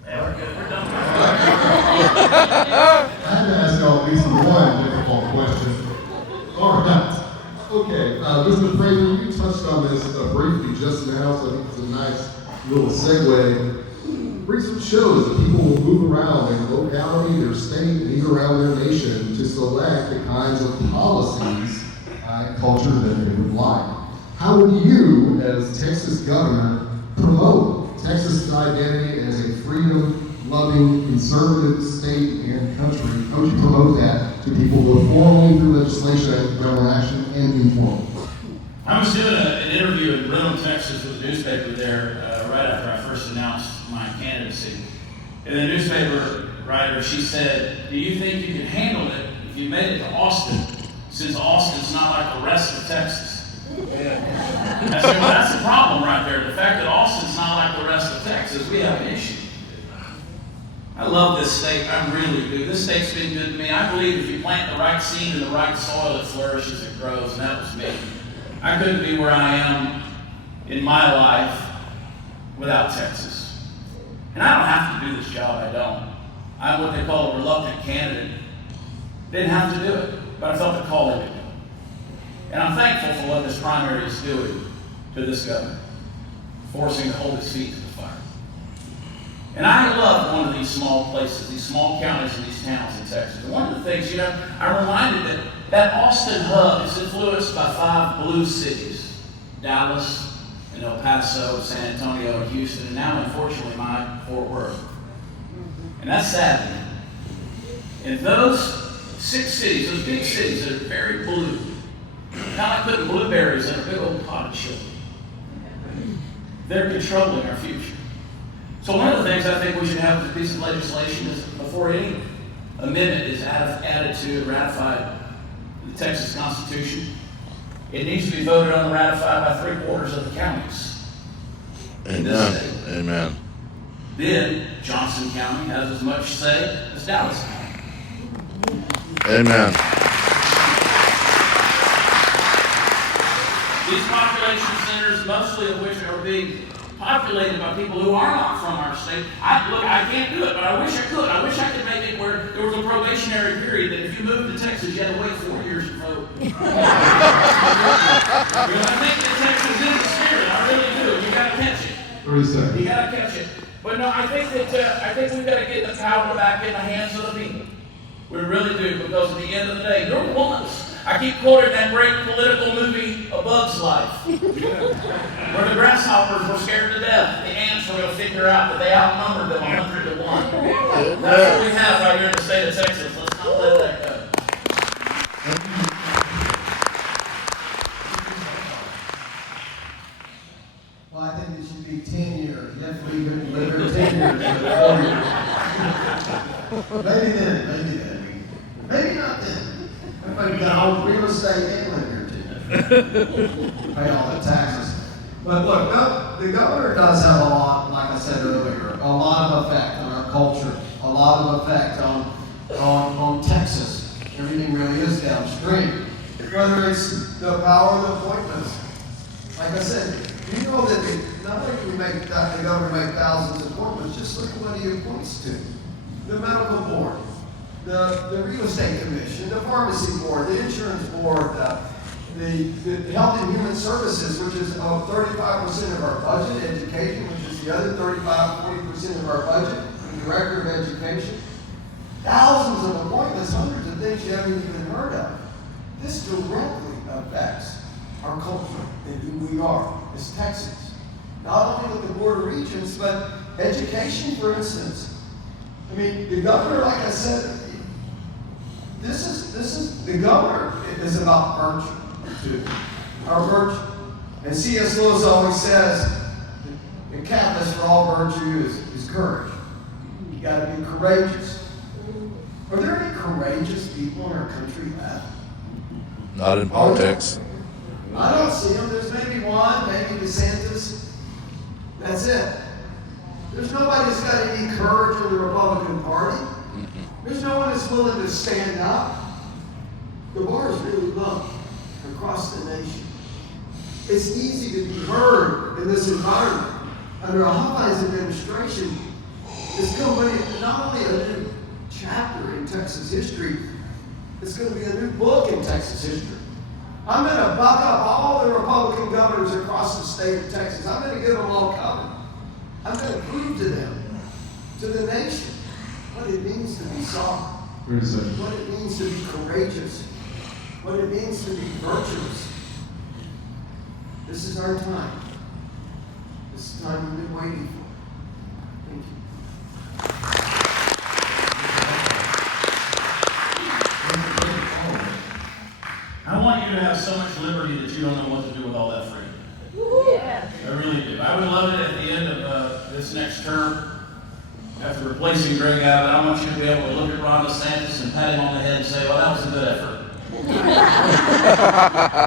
Yeah, we're good. We're done. I had to ask y'all at least one difficult question. All right. Okay, Mr. Prather, you touched on this briefly just now, so I think it's a nice little segue. Recent shows that people will move around their locality, their state, and even around their nation to select the kinds of policies and culture that they would like. How would you, as Texas governor, promote Texas' identity as a freedom-loving, conservative state and country? How would you promote that to people both formally through legislation and government action and informally? I was doing an interview in Brenham, Texas with a newspaper there right after I first announced my candidacy. And the newspaper writer, she said, do you think you can handle it if you made it to Austin, since Austin's not like the rest of Texas? I said, well, that's the problem right there. The fact that Austin's not like the rest of Texas, we have an issue. I love this state. I really do. This state's been good to me. I believe if you plant the right seed in the right soil, it flourishes, it grows, and that was me. I couldn't be where I am in my life without Texas. And I don't have to do this job, I don't. I'm what they call a reluctant candidate. Didn't have to do it, but I felt the calling to do it. And I'm thankful for what this primary is doing to this governor, forcing to hold his feet to the fire. And I love one of these small places, these small counties and these towns in Texas. And one of the things, I'm reminded that Austin hub is influenced by 5 blue cities: Dallas, and El Paso, San Antonio, and Houston, and now, unfortunately, my Fort Worth. And that's sad to me. And those 6 cities, those big cities that are very blue, kind of like putting blueberries in a big old pot of chili. They're controlling our future. So one of the things I think we should have as a piece of legislation is, before any amendment is added to and ratified the Texas Constitution, it needs to be voted on and ratified by 3/4 of the counties in this state. Amen. Then Johnson County has as much say as Dallas County. Amen. These population centers, mostly of which are being populated by people who are not from our state. I can't do it, but I wish I could. I wish I could make it where there was a probationary period that if you moved to Texas, you had to wait 4 years to vote. Because I think that Texas is the spirit. I really do. You got to catch it. 30 seconds. You got to catch it. But no, I think we've got to get the power back in the hands of the people. We really do, because at the end of the day, you're ones. I keep quoting that great political movie, A Bug's Life, where the grasshoppers were scared to death. The ants were going to figure out that they outnumbered outnumbered them 100 to 1. That's what we have right here in the state of Texas. Let's not let that go. Well, I think it should be 10 years. Definitely going to live here 10 years. 4 years. Maybe then. Maybe not then. Everybody got all real estate and live here too. Pay all the taxes. But look, the governor does have a lot, like I said earlier, a lot of effect on our culture, a lot of effect on Texas. Everything really is downstream. Whether it's the power of the appointments. Like I said, you know that not only do the governor make thousands of appointments, just look at what he appoints to. The medical board, the real estate commission, the pharmacy board, the insurance board, the health and human services, which is 35% of our budget, education, which is the other 35-40% of our budget, the director of education. Thousands of appointments, hundreds of things you haven't even heard of. This directly affects our culture and who we are as Texans. Not only with the Board of Regents, but education, for instance. I mean, the governor, like I said, the governor is about virtue, too. Our virtue. And C.S. Lewis always says, the catalyst for all virtue is courage. You got to be courageous. Are there any courageous people in our country left? Not in politics. I don't see them. There's maybe one, maybe DeSantis. That's it. There's nobody that's got any courage in the Republican Party. There's no one that's willing to stand up. The bar is really low across the nation. It's easy to be heard in this environment. Under a Huffines administration, it's going to be not only a new chapter in Texas history, it's going to be a new book in Texas history. I'm going to buck up all the Republican governors across the state of Texas. I'm going to give them all cover. I'm going to prove to them, to the nation, what it means to be sovereign, what it means to be courageous, what it means to be virtuous. This is our time. This is time we've been waiting for. Thank you. I want you to have so much liberty that you don't know what to do with all that freedom. Yeah. I really do. I would love it at the end of this next term, after replacing Greg Abbott, I want you to be able to look at Ron DeSantis and pat him on the head and say, well, that was a good effort.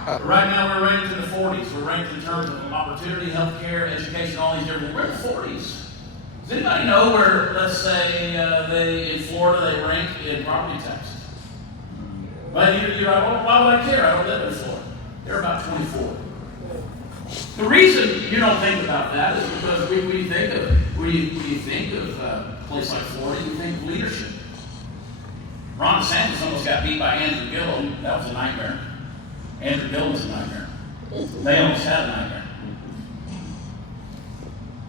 But right now, we're ranked in the 40s. We're ranked in terms of opportunity, healthcare, education, all these different. We're in the 40s. Does anybody know where, let's say, in Florida, they rank in property taxes? Well, you're like, well, why would I care? I don't live in Florida. They're about 24. The reason you don't think about that is because when you think of a place like Florida, you think of leadership. Ron DeSantis almost got beat by Andrew Gillum. That was a nightmare. Andrew Gillum was a nightmare. They almost had a nightmare.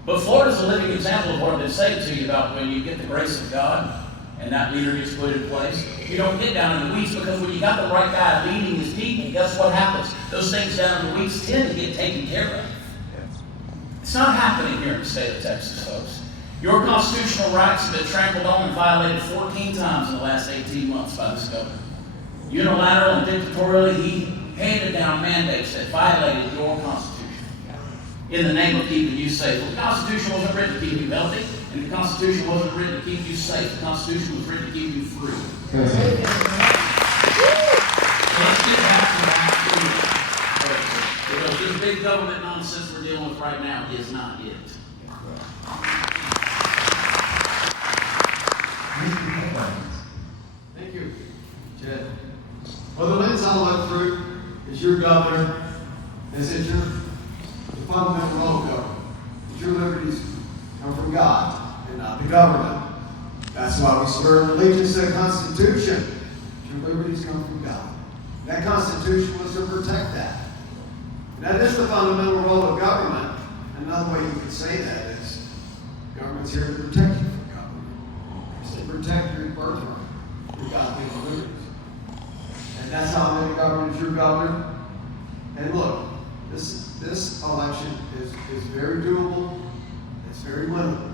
But Florida's a living example of what I've been saying to you about when you get the grace of God and that leader gets put in place. You don't get down in the weeds, because when you got the right guy leading his people, guess what happens? Those things down in the weeds tend to get taken care of. It's not happening here in the state of Texas, folks. Your constitutional rights have been trampled on and violated 14 times in the last 18 months by this governor. Unilateral and dictatorially, he handed down mandates that violated your Constitution in the name of keeping you safe. Well, the Constitution wasn't written to keep you healthy, and the Constitution wasn't written to keep you safe. The Constitution was written to keep you free. Let's get back to that freedom. Because this big government nonsense we're dealing with right now is not it. Thank you, Jed. Well, the lens I'll look through is your governor. Is it your fundamental role of government? That your liberties come from God and not the government. That's why we swear allegiance to the Constitution. Your liberties come from God. And that Constitution was to protect that. And that is the fundamental role of government. Another way you could say that is government's here to protect you from government. It's to protect your birthright, your God-given liberties. And that's how I'm in government as your governor. And look, this election is very doable. It's very winnable.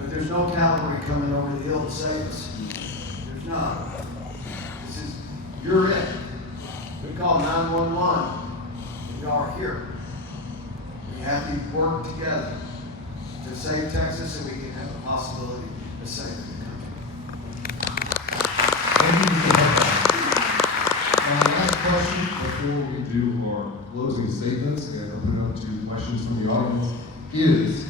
But there's no cavalry coming over the hill to save us. There's not. This is, you're it. We call 911. And y'all are here. We have to work together to save Texas, and we can have a possibility of saving the country. Thank you, Mr. Huffines. Last question before we do our closing statements and open it up to questions from the audience is,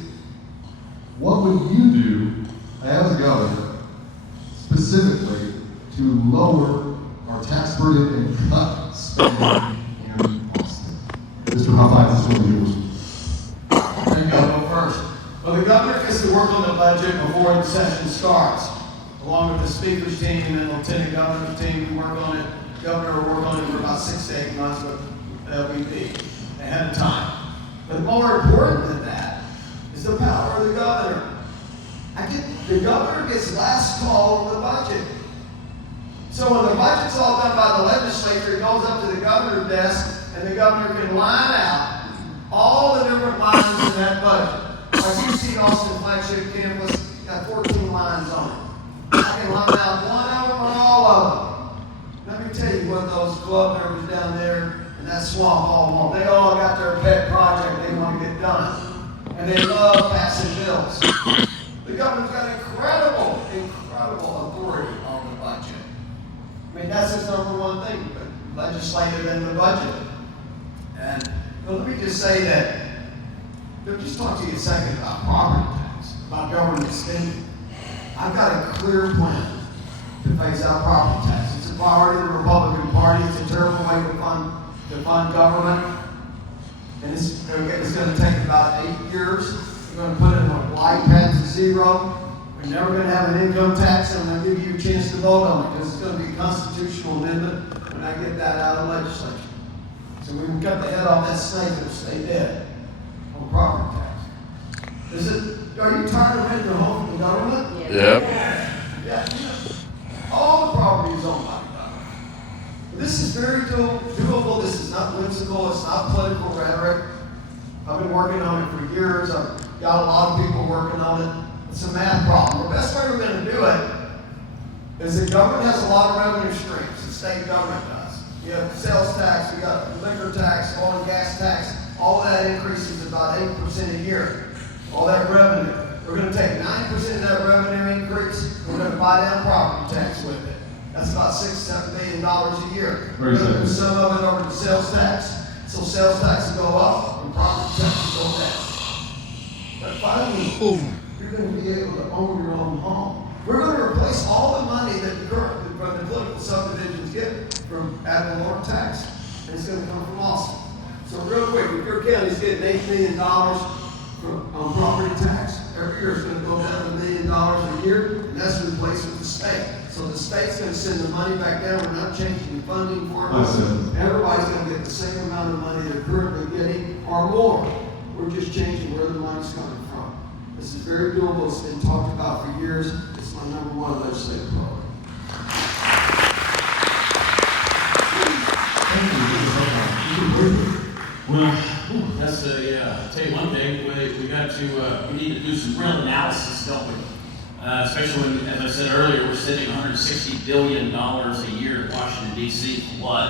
what would you do as governor specifically to lower our tax burden and cut spending in Austin? Mr. Huffines, this one is yours. And I'll go first. Well, the governor gets to work on the budget before the session starts, along with the speaker's team and the lieutenant governor's team. We work on it. The governor will work on it for about 6 to 8 months with LBP ahead of time. But more important than that is the power of the governor. The governor gets last call on the budget. So when the budget's all done by the legislature, it goes up to the governor's desk, and the governor can line out all the different lines in that budget. Like you see Austin Flagship Campus, got 14 lines on it. I can line out one of them or all of them. Let me tell you what those club members down there in that swamp all want. They all got their pet project they want to get done. And they love passing bills. The governor's got incredible authority on the budget. I mean, that's his number one thing, but legislative and the budget. And well, let me just say that, let me just talk to you a second about property tax, about government spending. I've got a clear plan to phase out property tax. It's a priority of the Republican Party. It's a terrible way to fund government. And it's going to take about 8 years. We're going to put it in a glide path to zero. We're never going to have an income tax. I'm going to give you a chance to vote on it because it's going to be a constitutional amendment when I get that out of the legislature. So we can cut the head off that snake and stay dead on property tax. Are you tired of renting a home from the government? Yep. Yeah. All the property is owned by the government. This is very doable. This is not whimsical. It's not political rhetoric. I've been working on it for years. I've got a lot of people working on it. It's a math problem. The best way we're going to do it is the government has a lot of revenue streams. The state government does. You have sales tax, we got liquor tax, oil and gas tax. All that increases about 8% a year. All that revenue. We're going to take 9% of that revenue increase. We're going to buy down property tax with it. That's about $6-7 million a year. We're going to put some of it over to sales tax. So sales tax will go up and property tax will go down. But finally, you're going to be able to own your own home. We're going to replace all the money that the political subdivisions get from ad valorem tax. And it's going to come from Austin. So real quick, if your county's getting $8 million on property tax, every year it's going to go down $1 million a year, and that's replaced with the state. So the state's going to send the money back down. We're not changing the funding formula. Everybody's going to get the same amount of money they're currently getting or more. We're just changing where the money's coming from. This is very doable. It's been talked about for years. It's my number one legislative program. Well, that's I'll tell you one thing, we need to do some real analysis, don't we? Especially when, as I said earlier, we're sending $160 billion a year to Washington, D.C. for what?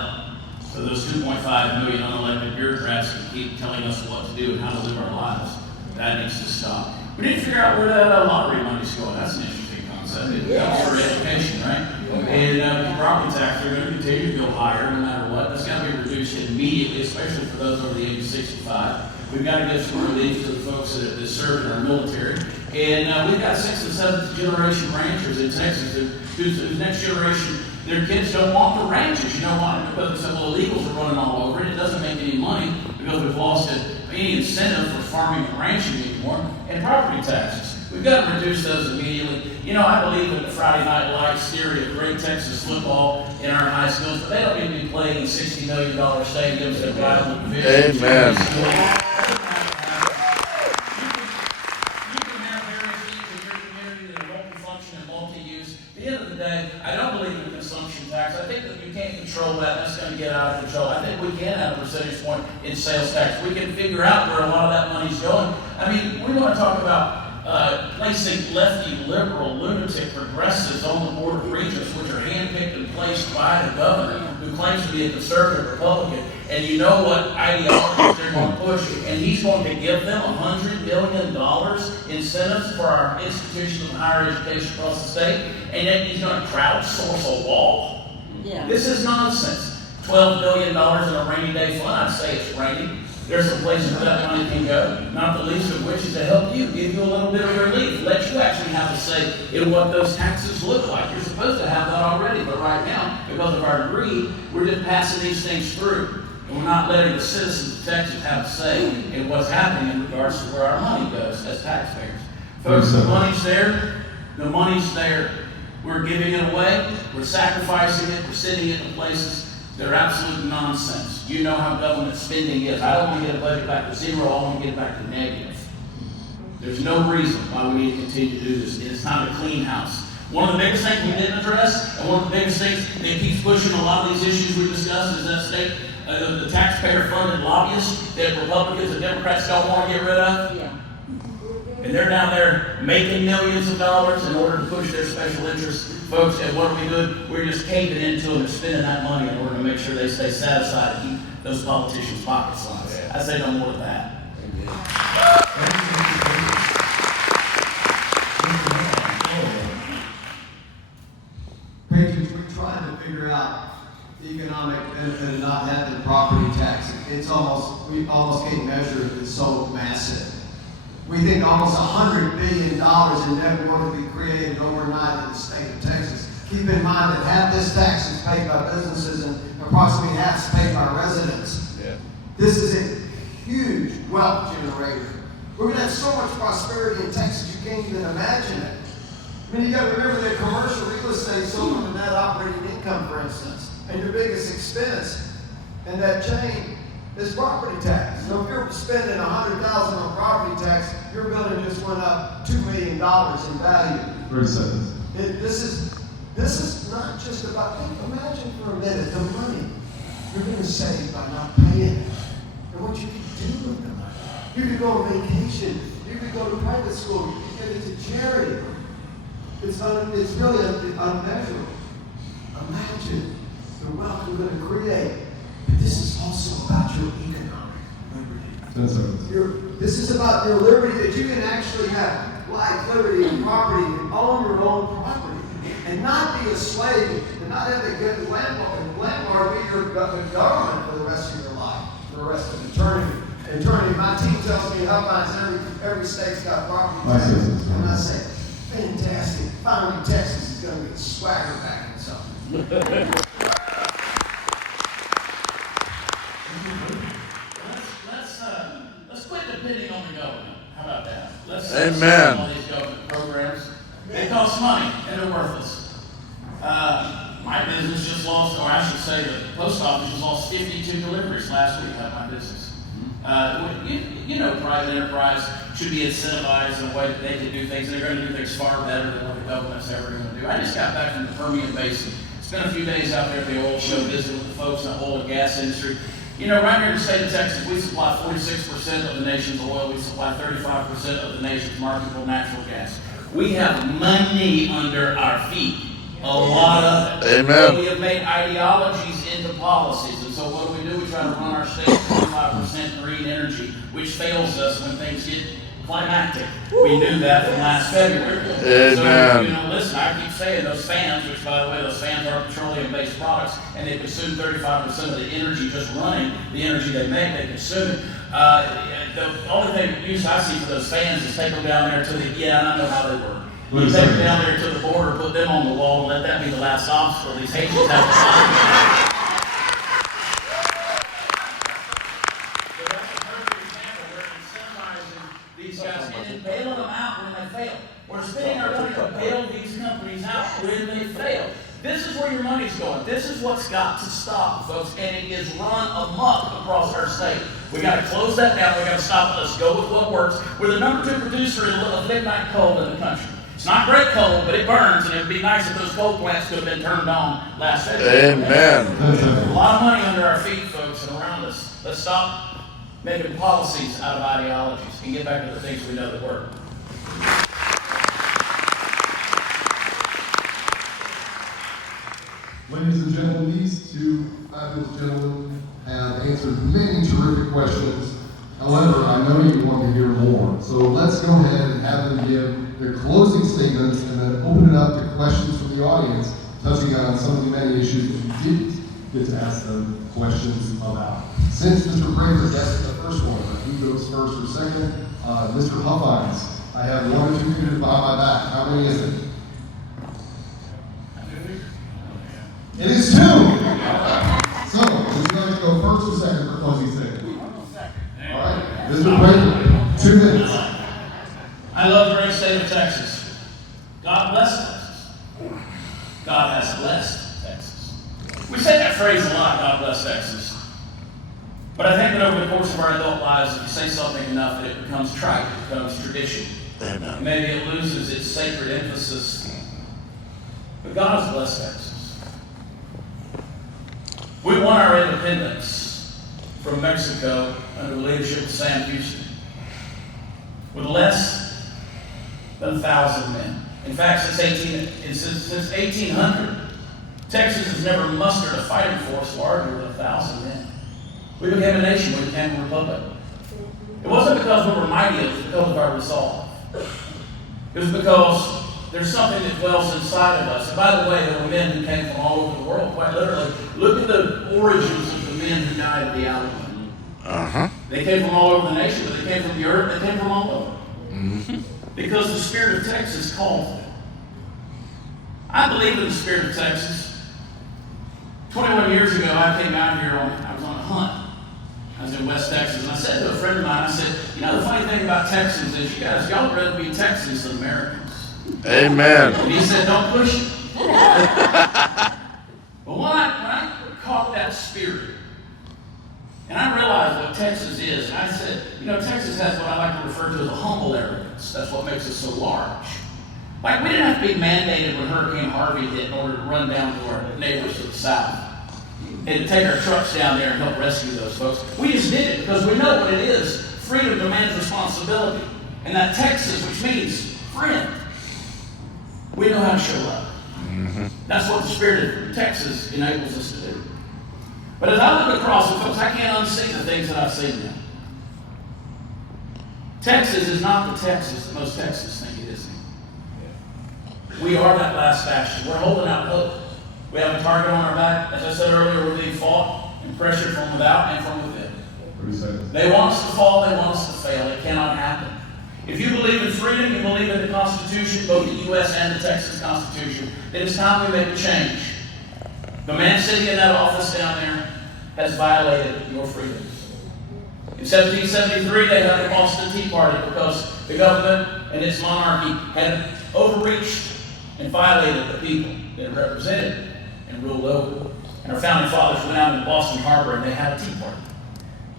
So those 2.5 million unelected bureaucrats can keep telling us what to do and how to live our lives. That needs to stop. We need to figure out where that lottery money's going. That's an interesting concept. It comes for education, right? And property tax, they're going to continue to go higher no matter what. That's got to be reduced immediately, especially for those over the age of 65. We've got to give some relief to the folks that serve in our military. And we've got 6th and 7th generation ranchers in Texas whose next generation, their kids don't want the ranches. You know why? Because it's well, illegals are running all over it. It doesn't make any money because we've lost any incentive for farming and ranching anymore. And property taxes. We've got to reduce those immediately. You know, I believe in the Friday Night Lights theory of great Texas football in our high schools, but they don't need to be playing in $60 million stadiums that rival divisions. Amen. You can have various needs in your community that are multi-function and multi-use. At the end of the day, I don't believe in consumption tax. I think that you can't control that. That's going to get out of control. I think we can have a percentage point in sales tax. We can figure out where a lot of that money's going. I mean, we want to talk about placing lefty, liberal, lunatic progressives on the board of regents, which are handpicked and placed by the governor, who claims to be a conservative Republican. And you know what ideologies they're going to push, and he's going to give them $100 billion incentives for our institutions of higher education across the state, and then he's going to crowdsource a wall. Yeah. This is nonsense. $12 billion in a rainy day fund. I'd say it's raining. There's some places where that money can go, not the least of which is to help you, give you a little bit of relief, let you actually have a say in what those taxes look like. You're supposed to have that already, but right now, because of our greed, we're just passing these things through. And we're not letting the citizens of Texas have a say in what's happening in regards to where our money goes as taxpayers. Folks, the money's there. The money's there. We're giving it away. We're sacrificing it. We're sending it in places that are absolute nonsense. You know how government spending is. I don't want to get a budget back to zero. I want to get it back to negative. There's no reason why we need to continue to do this. It's time to clean house. One of the biggest things we didn't address, and one of the biggest things that keeps pushing a lot of these issues we discussed, is that state, the taxpayer-funded lobbyists that Republicans and Democrats don't want to get rid of. Yeah. And they're down there making millions of dollars in order to push their special interests. Folks, and what are we doing? We're just caving into them and spending that money in order to make sure they stay satisfied and keep those politicians' pockets lined. I say no more of that. Patriots, we're trying to figure out the economic benefit of not having property taxes. We almost can't measure it. It's so massive. We think almost $100 billion in net worth will be created overnight in the state of Texas. Keep in mind that half this tax is paid by businesses and approximately half is paid by residents. Yeah. This is a huge wealth generator. We're going to have so much prosperity in Texas you can't even imagine it. I mean, you got to remember that commercial real estate sold on the net operating income, for instance, and your biggest expense in that chain is property tax. So if you're spending $100,000 on property tax, your building just went up $2 million in value. 30 seconds. This is not just about, imagine for a minute the money you're going to save by not paying it, and what you can do with the money. You could go on vacation, you could go to private school, you could get into charity. It's really unmeasurable. Imagine the wealth we're going to create. But this is also about your economic liberty. 10 seconds. This is about your liberty that you can actually have life, liberty, and property, and own your own property, and not be a slave, and not have a good landlord be your government for the rest of your life, for the rest of eternity. My team tells me Huffines, every state's got property taxes, and I say, fantastic. Finally, Texas is going to get swagger back in something. Let's quit depending on the government. How about that? Let's Amen. all these government programs. They cost money and they're worthless. My business just lost, or I should say, the post office just lost 52 deliveries last week out of my business. Private enterprise should be incentivized in a way that they can do things, and they're going to do things far better than what the government's ever going to do. I just got back from the Permian Basin. Spent a few days out there at the oil show, visiting with the folks in the oil and gas industry. Right here in the state of Texas, we supply 46% of the nation's oil. We supply 35% of the nation's marketable natural gas. We have money under our feet. A lot of it. Amen. But we have made ideologies into policies. And so what do? We try to run our state with 25% green energy, which fails us when things get climactic. We knew that from last February. Amen. So, listen, I keep saying those fans, which by the way, those fans are petroleum-based products, and they consume 35% of the energy just running, the energy they make, they consume it. The only thing I see for those fans is take them down there to I know how they work. You take them down there to the border, put them on the wall, and let that be the last obstacle these Haitians have to find. And bailing them out when they fail. We're spending our money to bail these companies out when they fail. This is where your money's going. This is what's got to stop, folks, and it is run amok across our state. We got to close that down. We got to stop it. Let's go with what works. We're the number 2 producer of lignite coal in the country. It's not great coal, but it burns, and it would be nice if those coal plants could have been turned on last February. Amen. A lot of money under our feet, folks, and around us. Let's stop making policies out of ideologies and get back to the things we know that work. Ladies and gentlemen, these two fabulous gentlemen have answered many terrific questions. However, I know you want to hear more. So let's go ahead and have them give their closing statements and then open it up to questions from the audience, touching on some of the many issues that you didn't get to ask them questions about. Since Mr. Prather guessed the first one, who goes first or second? Mr. Huffines. I have 1 or 2 computers behind my back. How many is it? It is 2! So, would you like to go first or second for closing statement? All right, Mr. Prather, 2 minutes. I love the great state of Texas. God bless Texas. God has blessed Texas. We say that phrase a lot, God bless Texas. But I think that over the course of our adult lives, if you say something enough, that it becomes trite, it becomes tradition. Amen. Maybe it loses its sacred emphasis. But God has blessed Texas. We won our independence from Mexico under the leadership of Sam Houston with less than 1,000 men. In fact, since 1800, Texas has never mustered a fighting force larger than 1,000 men. We became a nation, we became a republic. It wasn't because we were mighty, it was because of our resolve. It was because there's something that dwells inside of us. And by the way, there were men who came from all over the world, quite literally. Look at the origins of the men who died at the Alamo. They came from all over the nation, but they came from Europe, they came from all over. Because the spirit of Texas called them. I believe in the spirit of Texas. 21 years ago, I came out here, I was on a hunt. I was in West Texas, and I said to a friend of mine, I said, you know, the funny thing about Texans is y'all would rather be Texans than Americans. Amen. And he said, don't push it. But when I caught that spirit, and I realized what Texas is, and I said, you know, Texas has what I like to refer to as a humble arrogance. That's what makes us so large. Like, we didn't have to be mandated when Hurricane Harvey hit in order to run down to our neighbors to the south and to take our trucks down there and help rescue those folks. We just did it because we know what it is. Freedom demands responsibility. And that Texas, which means friend, we know how to show up. That's what the spirit of Texas enables us to do. But as I look across, and folks, I can't unsee the things that I've seen now. Texas is not the Texas that most Texans think it is. We are that last bastion. We're holding out hope. We have a target on our back. As I said earlier, we're being fought and pressured from without and from within. They want us to fall. They want us to fail. It cannot happen. If you believe in freedom, you believe in the Constitution, both the U.S. and the Texas Constitution, then it's time we make a change. The man sitting in that office down there has violated your freedoms. In 1773, they had the Boston Tea Party because the government and its monarchy had overreached and violated the people that it represented and ruled over. And our founding fathers went out in Boston Harbor and they had a tea party.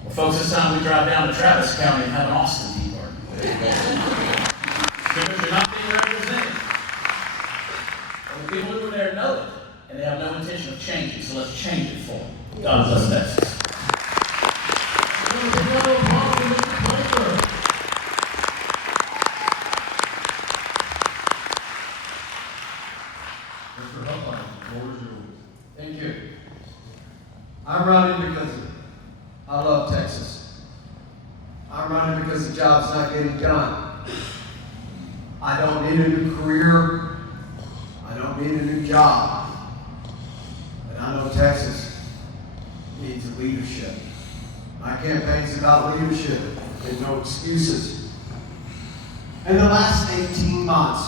Well, folks, this time we drive down to Travis County and have an Austin tea party. Because you're not being represented. And the people who were there know it, and they have no intention of changing, so let's change it for them. God bless Texas. Thank you. I'm running because I love Texas. I'm running because the job's not getting done. I don't need a new career. I don't need a new job. And I know Texas needs a leadership. My campaign's about leadership. There's no excuses. In the last 18 months,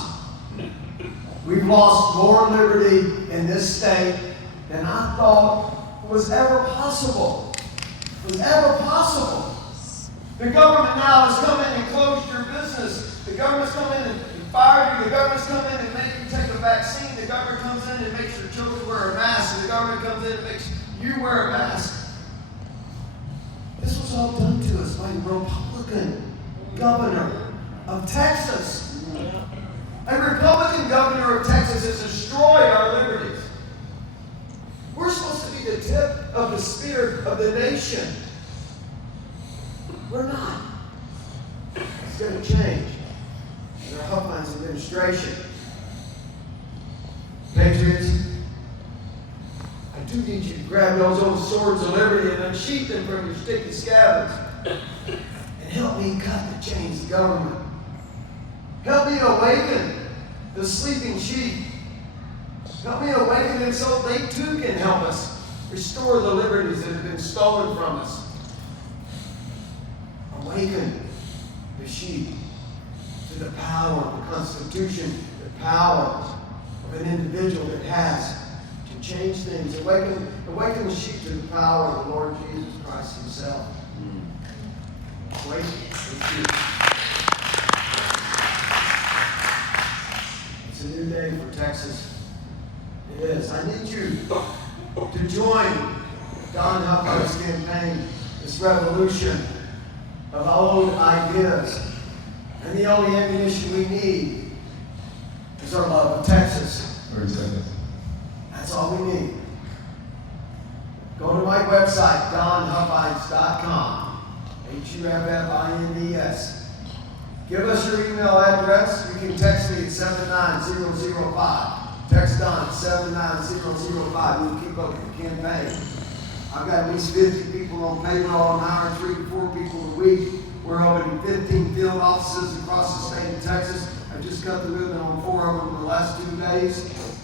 we've lost more liberty in this state than I thought was ever possible. Was ever possible. The government now has come in and closed your business. The government's come in and fired you. The government's come in and made you take a vaccine. The government comes in and makes your children wear a mask. And the government comes in and makes you wear a mask. This was all done to us by a Republican governor of Texas. A Republican governor of Texas has destroyed our liberties. We're supposed to be the tip of the spear of the nation. We're not. It's going to change. and our Huffines administration. Patriots, I do need you to grab those old swords of liberty and unsheath them from your sticky scabbards and help me cut the chains of government. Help me awaken the sleeping sheep. Help me awaken them so they too can help us restore the liberties that have been stolen from us. Awaken the sheep to the power of the Constitution, the power of an individual that has to change things. Awaken the sheep to the power of the Lord Jesus Christ himself. Awaken the sheep. It's a new day for Texas. It is. I need you to join Don Huffines' campaign, this revolution of old ideas. And the only ammunition we need is our love of Texas. 30 seconds. That's all we need. Go to my website, donhuffines.com. Huffines. Give us your email address. You can text me at 79005. Text Don at 79005. We'll keep up with the campaign. I've got at least 50 people on payroll. I'm hiring 3 to 4 people a week. We're opening 15 field offices across the state of Texas. I just got the movement on 4 of them in the last 2 days.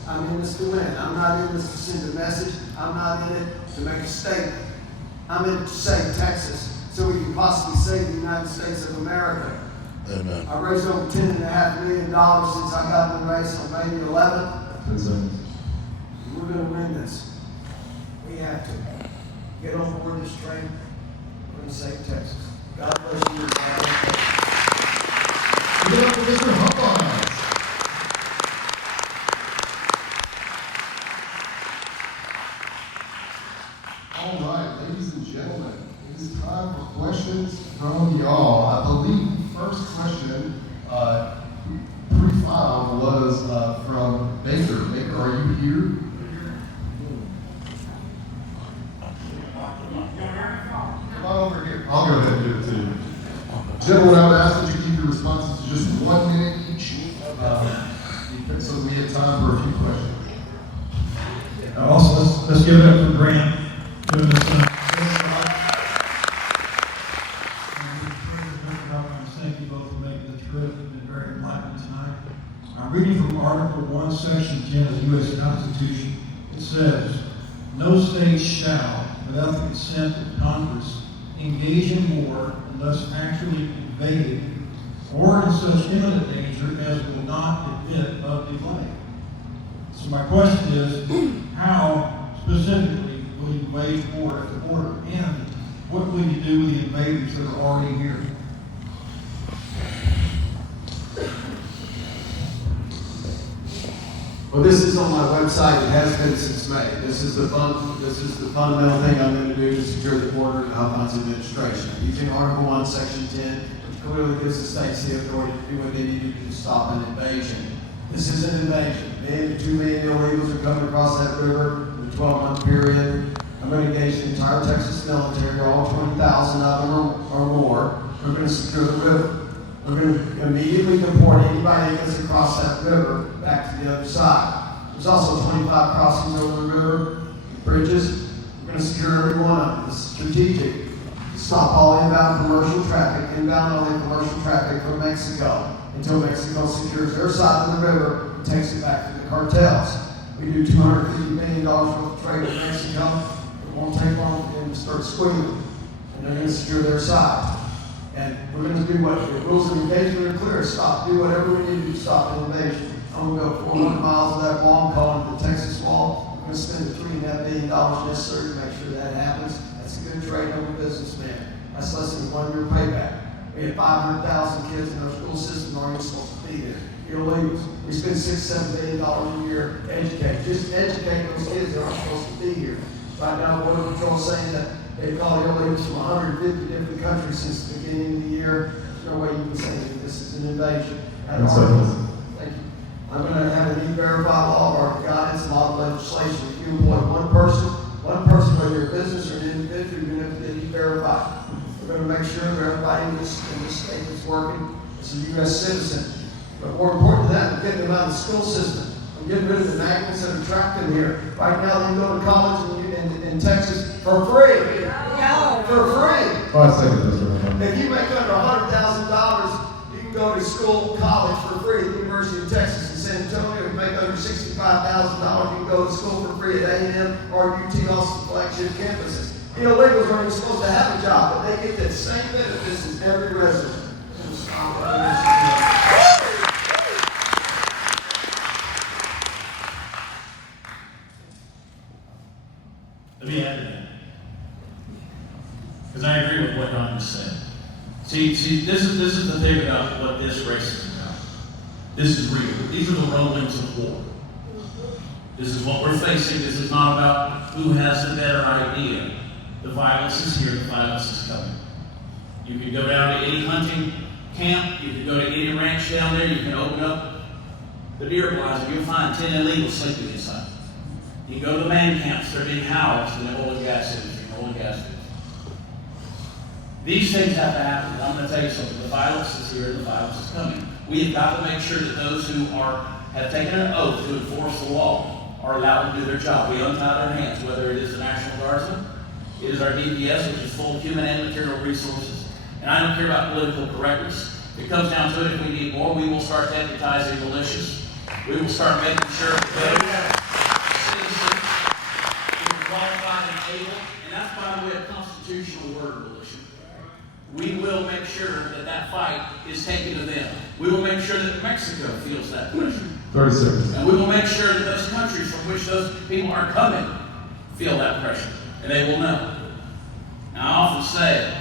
I'm in this to win. I'm not in this to send a message. I'm not in it to make a statement. I'm in it to save Texas so we can possibly save the United States of America. Amen. I raised over $10.5 million since I got in the race on May the 11th. 10 seconds. We're going to win this. We have to. Get on board this train. We're going to save Texas. God bless you. Give it up for Mr. Huffines. All right, ladies and gentlemen, it is time for questions from y'all. I believe the first question pre-filed was from Baker. Baker, are you here? Come on over here. I'll go ahead and give it to you. Gentlemen, I would ask that you keep your responses to just 1 minute each, so that we have time for a few questions. Also, let's give it up for Grant doing this thing. Thank you both for making the trip. It's been very enlightening tonight. I'm reading from Article 1, Section 10 of the U.S. Constitution. It says, "No state shall, without the consent of Congress, engage in war unless actually invaded or in such imminent danger as will not admit of delay." So my question is, how specifically will you wage war at the border? And what will you do with the invaders that are already here? Well, this is on my website. It has been since May. This is the fundamental thing I'm going to do to secure the border and Huffines administration. Using Article 1, Section 10, which clearly gives the states the authority to do what they need to do to stop an invasion. This is an invasion. 2 million illegals are coming across that river in a 12-month period. I'm going to engage the entire Texas military, all 20,000 of them or more. We're going to secure the river. We're going to immediately deport anybody that gets across that river back to the other side. There's also 25 crossings over the river, bridges. We're going to secure every one of them. It's strategic. Stop all inbound commercial traffic, inbound only commercial traffic from Mexico until Mexico secures their side of the river and takes it back to the cartels. We do $250 million worth of trade with Mexico. It won't take long for them to start squealing, and they're going to secure their side. And we're going to do what the rules of engagement are clear. Do whatever we need to do to stop an invasion. I'm going to go 400 miles of that wall, calling it the Texas Wall. We're going to spend the $3.5 billion necessary to make sure that happens. That's a good trade over businessman. That's less than a 1-year payback. We have 500,000 kids in our school system who aren't even supposed to be there. Illegals. We spend $6-7 billion a year to educate. Just educate those kids that aren't supposed to be here. Right now, the Border Patrol is saying that they've called illegals from 150 different countries since the beginning of the year. There's no way you can say that this is an invasion. Thank you. I'm going to have an E-Verify law of our guidance and law of legislation. If you employ one person, whether you're a business or an individual, you're going to have to E-Verify. We're going to make sure that everybody in this state that's working is a U.S. citizen. But more important than that, we're getting them out of the school system. We're getting rid of the magnets that attract them here. Right now, they can go to college in Texas for free. For free. 5 seconds, Mr. Mayor. If you make under $100,000, you can go to school, college for free at the University of Texas in San Antonio. If you make under $65,000, you can go to school for free at A&M or UT Austin flagship campuses. Illegals aren't even supposed to have a job, but they get the same benefits as every resident. Let me add to that. Because I agree with what Don just said. See, this is the thing about what this race is about. This is real. These are the rumblings of war. This is what we're facing. This is not about who has the better idea. The violence is here. The violence is coming. You can go down to any hunting camp. You can go to any ranch down there. You can open up the deer blinds and you'll find 10 illegals sleeping inside. You go to the man camps. They're being housed in the oil and gas industry. These things have to happen. And I'm going to tell you something. The violence is here and the violence is coming. We have got to make sure that those who have taken an oath to enforce the law are allowed to do their job. We untie their hands, whether it is the National Guardsmen, it is our DPS, which is full of human and material resources. And I don't care about political correctness. If it comes down to it, if we need more, we will start deputizing militias. We will start making sure that citizens are qualified and able. And that's, by the way, a constitutional word, militia. We will make sure that that fight is taken to them. We will make sure that Mexico feels that pressure. 30 seconds. And we will make sure that those countries from which those people are coming feel that pressure. And they will know. Now, I often say,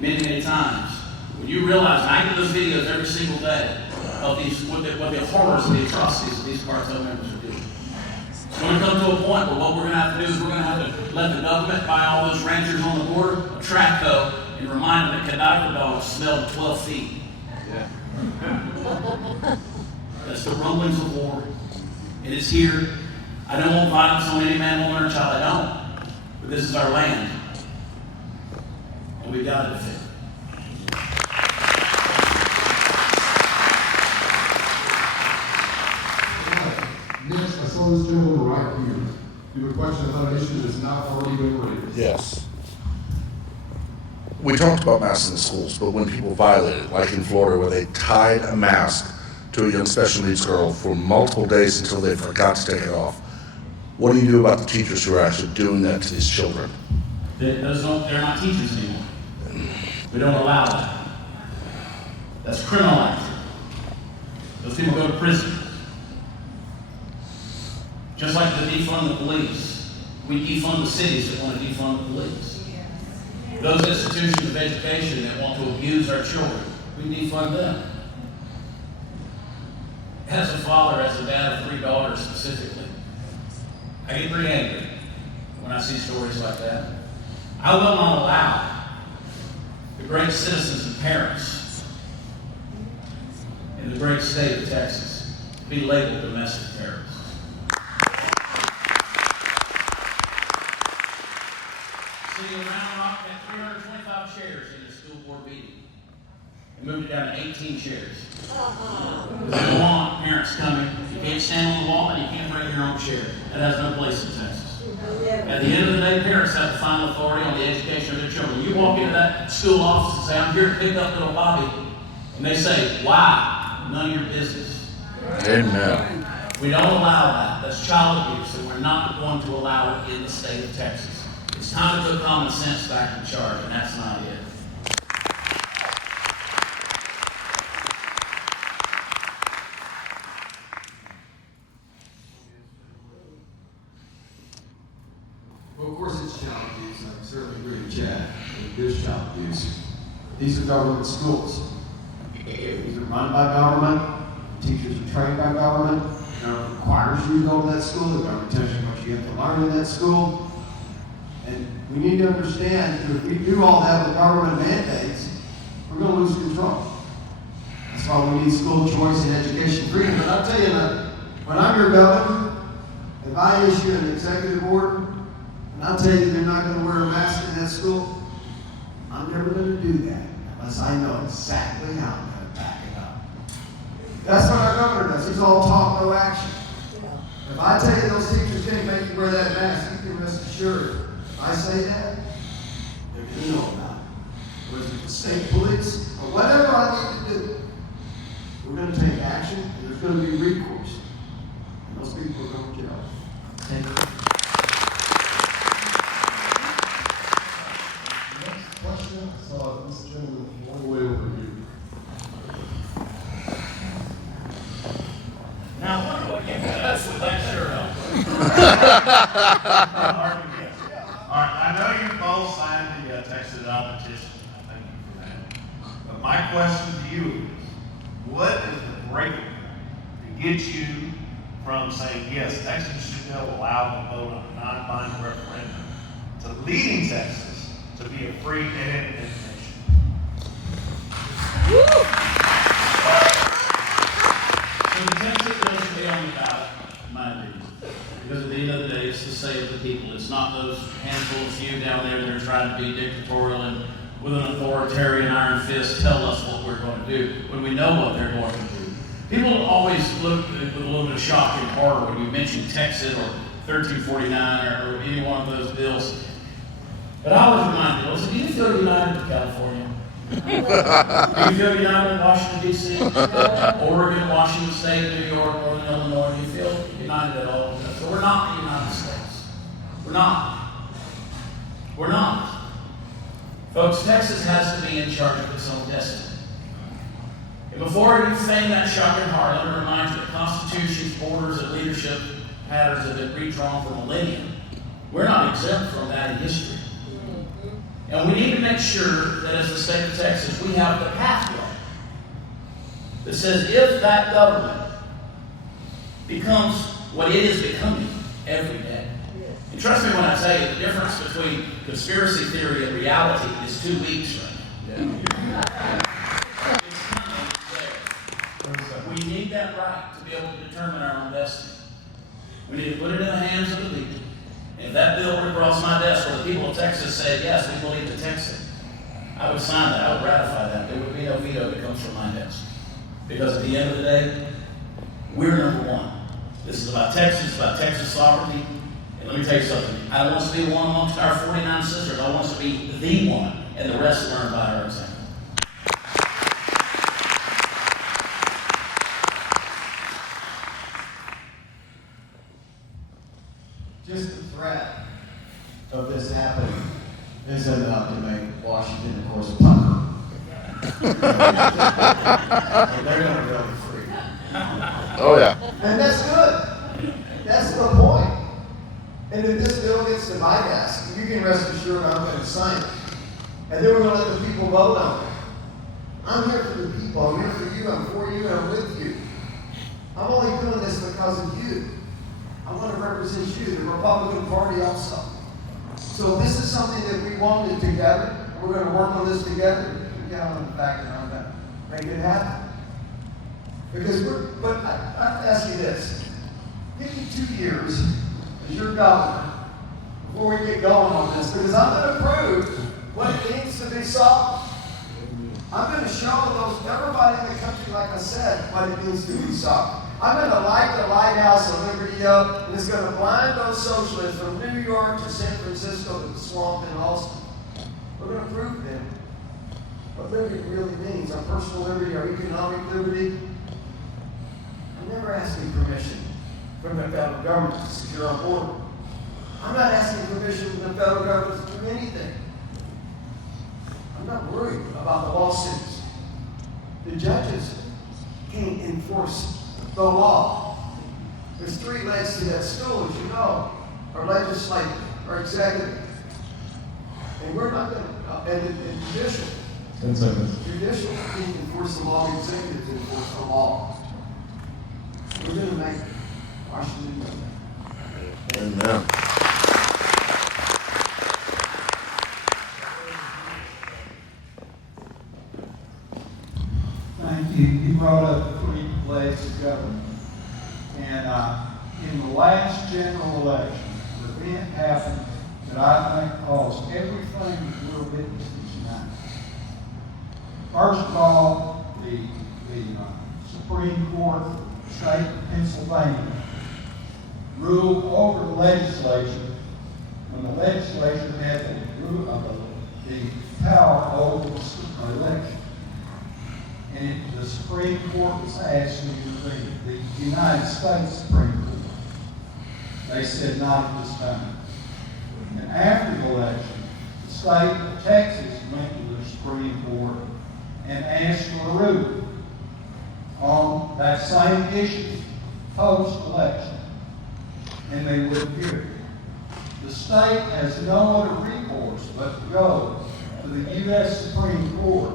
many times, when you realize, and I get those videos every single day of these, what the horrors and the atrocities that these cartel members are doing. It's going to come to a point where what we're going to have to do is we're going to have to let the government buy all those ranchers on the border a track hoe and remind them that cadaver dogs smell 12 feet. Yeah. That's the rumblings of war. And it's here. I don't want violence on any man, woman, or child. I don't. But this is our land. And we've got to defend it. Yes, I saw this gentleman right here. You have a question about an issue that's not already been raised. Yes. We talked about masks in the schools, but when people violate it, like in Florida where they tied a mask to a young special needs girl for multiple days until they forgot to take it off, what do you do about the teachers who are actually doing that to these children? They're not teachers anymore. We don't allow that. That's criminal action. Those people go to prison. Just like they defund the police, we defund the cities that want to defund the police. Those institutions of education that want to abuse our children, we defund them. As a father, as a dad of 3 daughters specifically, I get pretty angry when I see stories like that. I will not allow the great citizens and parents in the great state of Texas to be labeled domestic terrorists. City of Round Rock had 325 chairs in the school board meeting and moved it down to 18 chairs. They don't want parents coming. You can't stand on the wall and you can't bring your own chair. That has no place in Texas. At the end of the day, parents have the final authority on the education of their children. You walk into that school office and say, I'm here to pick up little Bobby. And they say, why? None of your business. Amen. We don't allow that. That's child abuse, and we're not going to allow it in the state of Texas. It's time to put common sense back in charge, and that's not it. Well, of course it's child abuse, and I certainly agree with Chad. It is child abuse. These are government schools. These are run by government. Teachers are trained by government. The government requires you to go to that school. The government tells you what you have to learn in that school. And we need to understand that if we do all that with government mandates, we're going to lose control. That's why we need school choice and education freedom. But I'll tell you that when I'm your governor, if I issue an executive order, and I'll tell you they're not going to wear a mask in that school, I'm never going to do that unless I know exactly how I'm going to back it up. That's what our state police, or whatever I need to do, we're going to take action, and there's going to be recourse. And those people are going to jail. Thank you. Next question, I saw this gentleman all the way over here. Now, I wonder what you got with that shirt on. All right, I know you both signed the Texas Out petition. I thank you for that. But my question to you is, what is the breaking point to get you from saying, yes, Texas should be allowed to vote on a non-binding referendum, to leading Texas to be a free and independent nation? So the Texas bill should be on the ballot, in my opinion. Because at the end of the day, it's to save the people. It's not those handful of few down there that are trying to be dictatorial and with an authoritarian iron fist tell us what we're going to do when we know what they're going to do. People always look with a little bit of shock and horror when you mention Texas or 1349 or any one of those bills. But I always remind people, do you feel united with California? Do you feel united in Washington, D.C., Oregon, Washington State, New York, Northern Illinois? Do you feel united at all? So we're not the United States. We're not. We're not. Folks, Texas has to be in charge of its own destiny. And before you feign that shocking heart, let me remind you that constitutions, borders, and leadership patterns have been redrawn for millennia. We're not exempt from that in history. And we need to make sure that as the state of Texas, we have the pathway that says if that government becomes what it is becoming every day. And trust me when I tell you, the difference between conspiracy theory and reality is 2 weeks right now. It's coming there. We need that right to be able to determine our own destiny. We need to put it in the hands of the people. If that bill were to cross my desk where the people of Texas said, yes, we believe to Texas, I would sign that, I would ratify that. There would be no veto that comes from my desk. Because at the end of the day, we're number one. This is about Texas, it's about Texas sovereignty. And let me tell you something, I don't want us to be one amongst our 49 sisters. I want us to be the one, and the rest learn by our example. Just the threat of this happening is enough to make Washington, of course, pucker. They're going to go free. Oh, yeah. And that's good. That's the point. And if this bill gets to my desk, you can rest assured I'm going to sign it. And then we're going to let the people vote on it. I'm here for the people. I'm here for you. I'm for you. And I'm with you. I'm only doing this because of you. I want to represent you, the Republican Party also. So if this is something that we wanted together, we're going to work on this together, you count on the fact that I'm going to make it happen. Because but I ask you this. Give me 2 years as your governor before we get going on this, because I'm going to prove what it means to be sovereign. I'm going to show everybody in the country, like I said, what it means to be sovereign. I'm going to light the lighthouse of liberty up, and it's going to blind those socialists from New York to San Francisco to the swamp in Austin. We're going to prove to them what liberty really means, our personal liberty, our economic liberty. I'm never asking permission from the federal government to secure our border. I'm not asking permission from the federal government to do anything. I'm not worried about the lawsuits. The judges can't enforce the law. There's 3 legs to that stool, as you know. Our legislative, our executive. And we're not going to, and judicial. 10 seconds. Judicial can't enforce the law, the executive can enforce the law. We're going to make Washington do that. Amen. Thank you. You brought up 3 legs of government. And in the last general election, an event happened that I think caused everything that we're witnessing tonight. First of all, the Supreme Court of the state of Pennsylvania ruled over the legislature when the legislature had the power over the Supreme Court was asking you to be, the United States Supreme Court. They said not at this time. And after the election, the state of Texas went to the Supreme Court and asked for a ruling on that same issue post-election, and they wouldn't hear it. The state has no other recourse but to go to the U.S. Supreme Court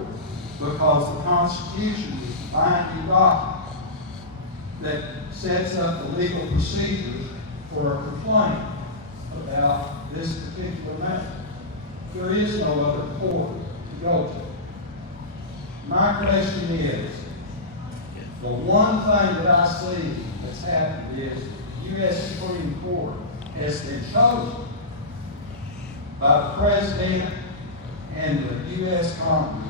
because the Constitution is the binding document that sets up the legal procedures for a complaint about this particular matter. There is no other court to go to. My question is, the one thing that I see that's happened is the U.S. Supreme Court has been chosen by the President and the U.S. Congress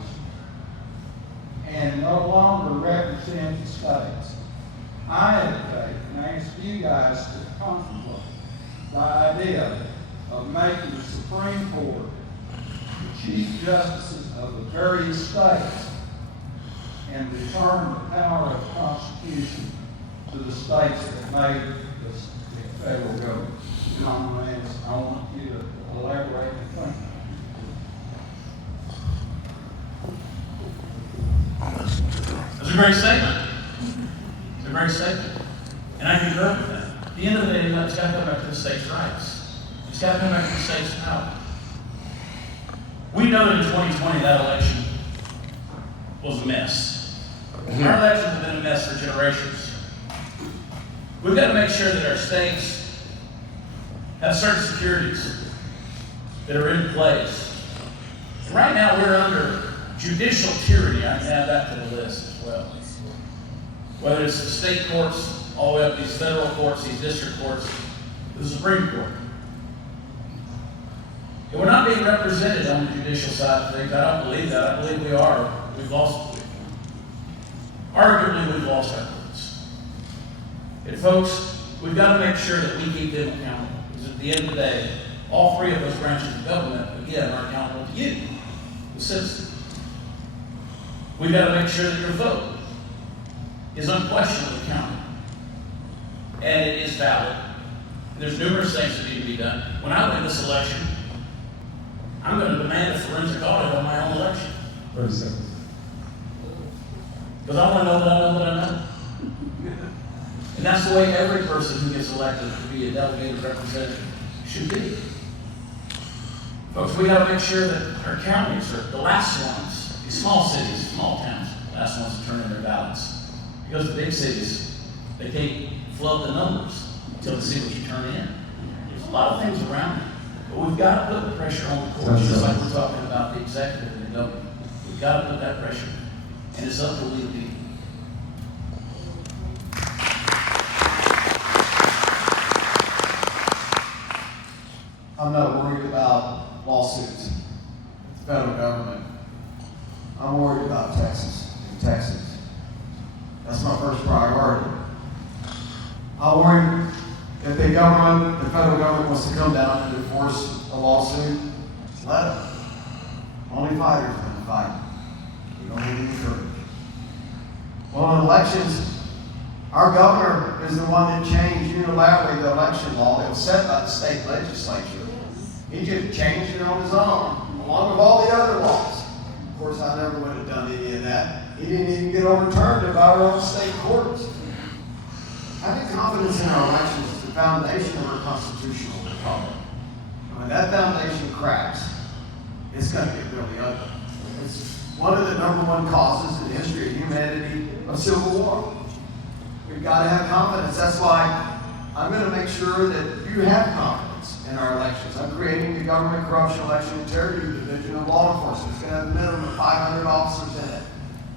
and no longer represent the states. I advocate and ask you guys to contemplate the idea of making the Supreme Court the Chief Justices of the various states and return the power of the Constitution to the states that made the federal government. Congress, I want you to elaborate and think. That's a great statement. It's a great statement. And I concur with that. At the end of the day, it's got to come back to the state's rights. It's got to come back to the state's power. We know that in 2020 that election was a mess. Our elections have been a mess for generations. We've got to make sure that our states have certain securities that are in place. Right now we're under judicial tyranny. I can add that to the list as well. Whether it's the state courts, all the way up to these federal courts, these district courts, the Supreme Court. And we're not being represented on the judicial side of things. I don't believe that. I believe we are. We've lost, arguably we've lost our courts. And folks, we've got to make sure that we keep them accountable. Because at the end of the day, all three of those branches of government, again, are accountable to you, the citizen. We've got to make sure that your vote is unquestionably counted. And it is valid. There's numerous things that need to be done. When I win this election, I'm going to demand a forensic audit on my own election. 30 seconds. Because I want to know that I know that I know. And that's the way every person who gets elected to be a delegated representative should be. Folks, we got to make sure that our counties are the last ones, these small cities, small towns, the last ones to turn in their ballots. Because the big cities, they can't flood the numbers until they see what you turn in. There's a lot of things around it. But we've got to put the pressure on the courts, just like we're talking about the executive and the government. We've got to put that pressure. And it's up to we the people. I'm not worried about lawsuits with the federal government. I'm worried about Texas and Texas. That's my first priority. I'm worried if the government, the federal government wants to come down and enforce a lawsuit, let them. Only fighters are going to fight. We don't need to encourage. Well, in elections, our governor is the one that changed unilaterally the election law that was set by the state legislature. He just changed it on his own, along with all the other laws. Of course, I never would have done any of that. He didn't even get overturned by our own state courts. Having confidence in our elections is the foundation of our constitutional republic. When that foundation cracks, it's going to get really ugly. It's one of the #1 causes in the history of humanity of civil war. We've got to have confidence. That's why I'm going to make sure that you have confidence in our elections. I'm creating the Government Corruption Election Integrity Division of Law Enforcement. It's going to have a minimum of 500 officers in it.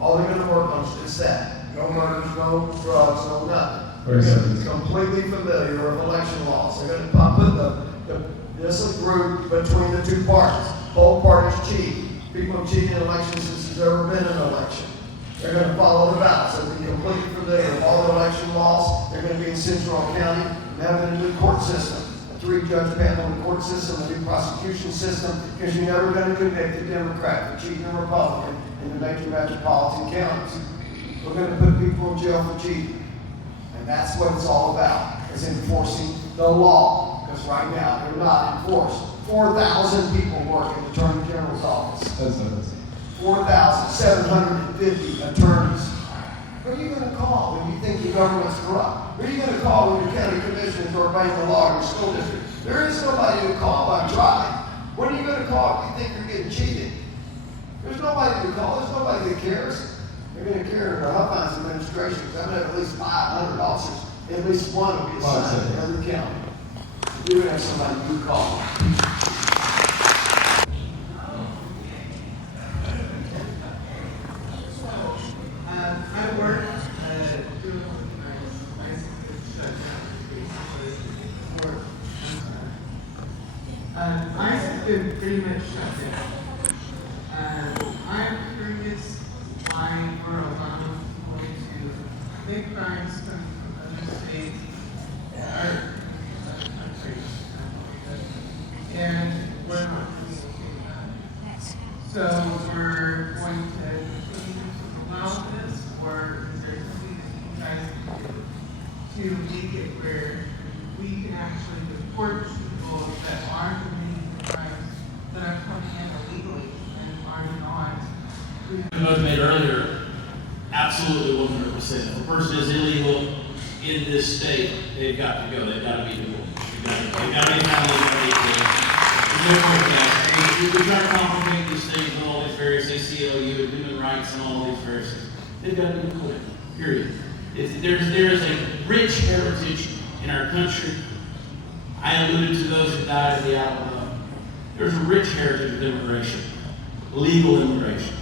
All they're going to work on is that. No murders, no drugs, no nothing. It's completely familiar with election laws. They're going to put this group between the two parties. Both parties cheat. People have cheated in elections since there's ever been an election. They're going to follow the ballots. They'll be completely familiar with all the election laws. They're going to be in Central County and having a new court system. A 3-judge panel court system, a new prosecution system, because you're never going to convict a Democrat for cheating a Republican in the major metropolitan counties. We're going to put people in jail for cheating. And that's what it's all about, is enforcing the law. Because right now, they're not enforced. 4,000 people work in the Attorney General's office. 4,750 attorneys. Who are you going to call when you think your government's corrupt? Who are you going to call when your county commissioners are obeying the law in your school district? There is nobody to call. I'm trying. When are you going to call if you think you're getting cheated? There's nobody to call. There's nobody that cares. They're going to care in the Huffines administration. Because I'm going to have at least 500 officers. At least one will be assigned to every county. You have somebody you call. I work doing ICE has been pretty much shut down. I'm curious why we're allowing people to make crimes come from other states or other countries, and we're not communicating that. So we're going to continue to allow this, or is there something that you guys can do to make it where we can actually report people that are committing crimes that are coming in illegally and are not? The vote made earlier, absolutely 100%. If a person is illegal in this state, they've got to go. They've got to be deported. They've got to be found. There's no forecast. We try to complicate these things with all these various ACLU and human rights and all these various things. They've got to be deported. Period. There is a rich heritage in our country. I alluded to those that died in the Alabama. There's a rich heritage of immigration, legal immigration.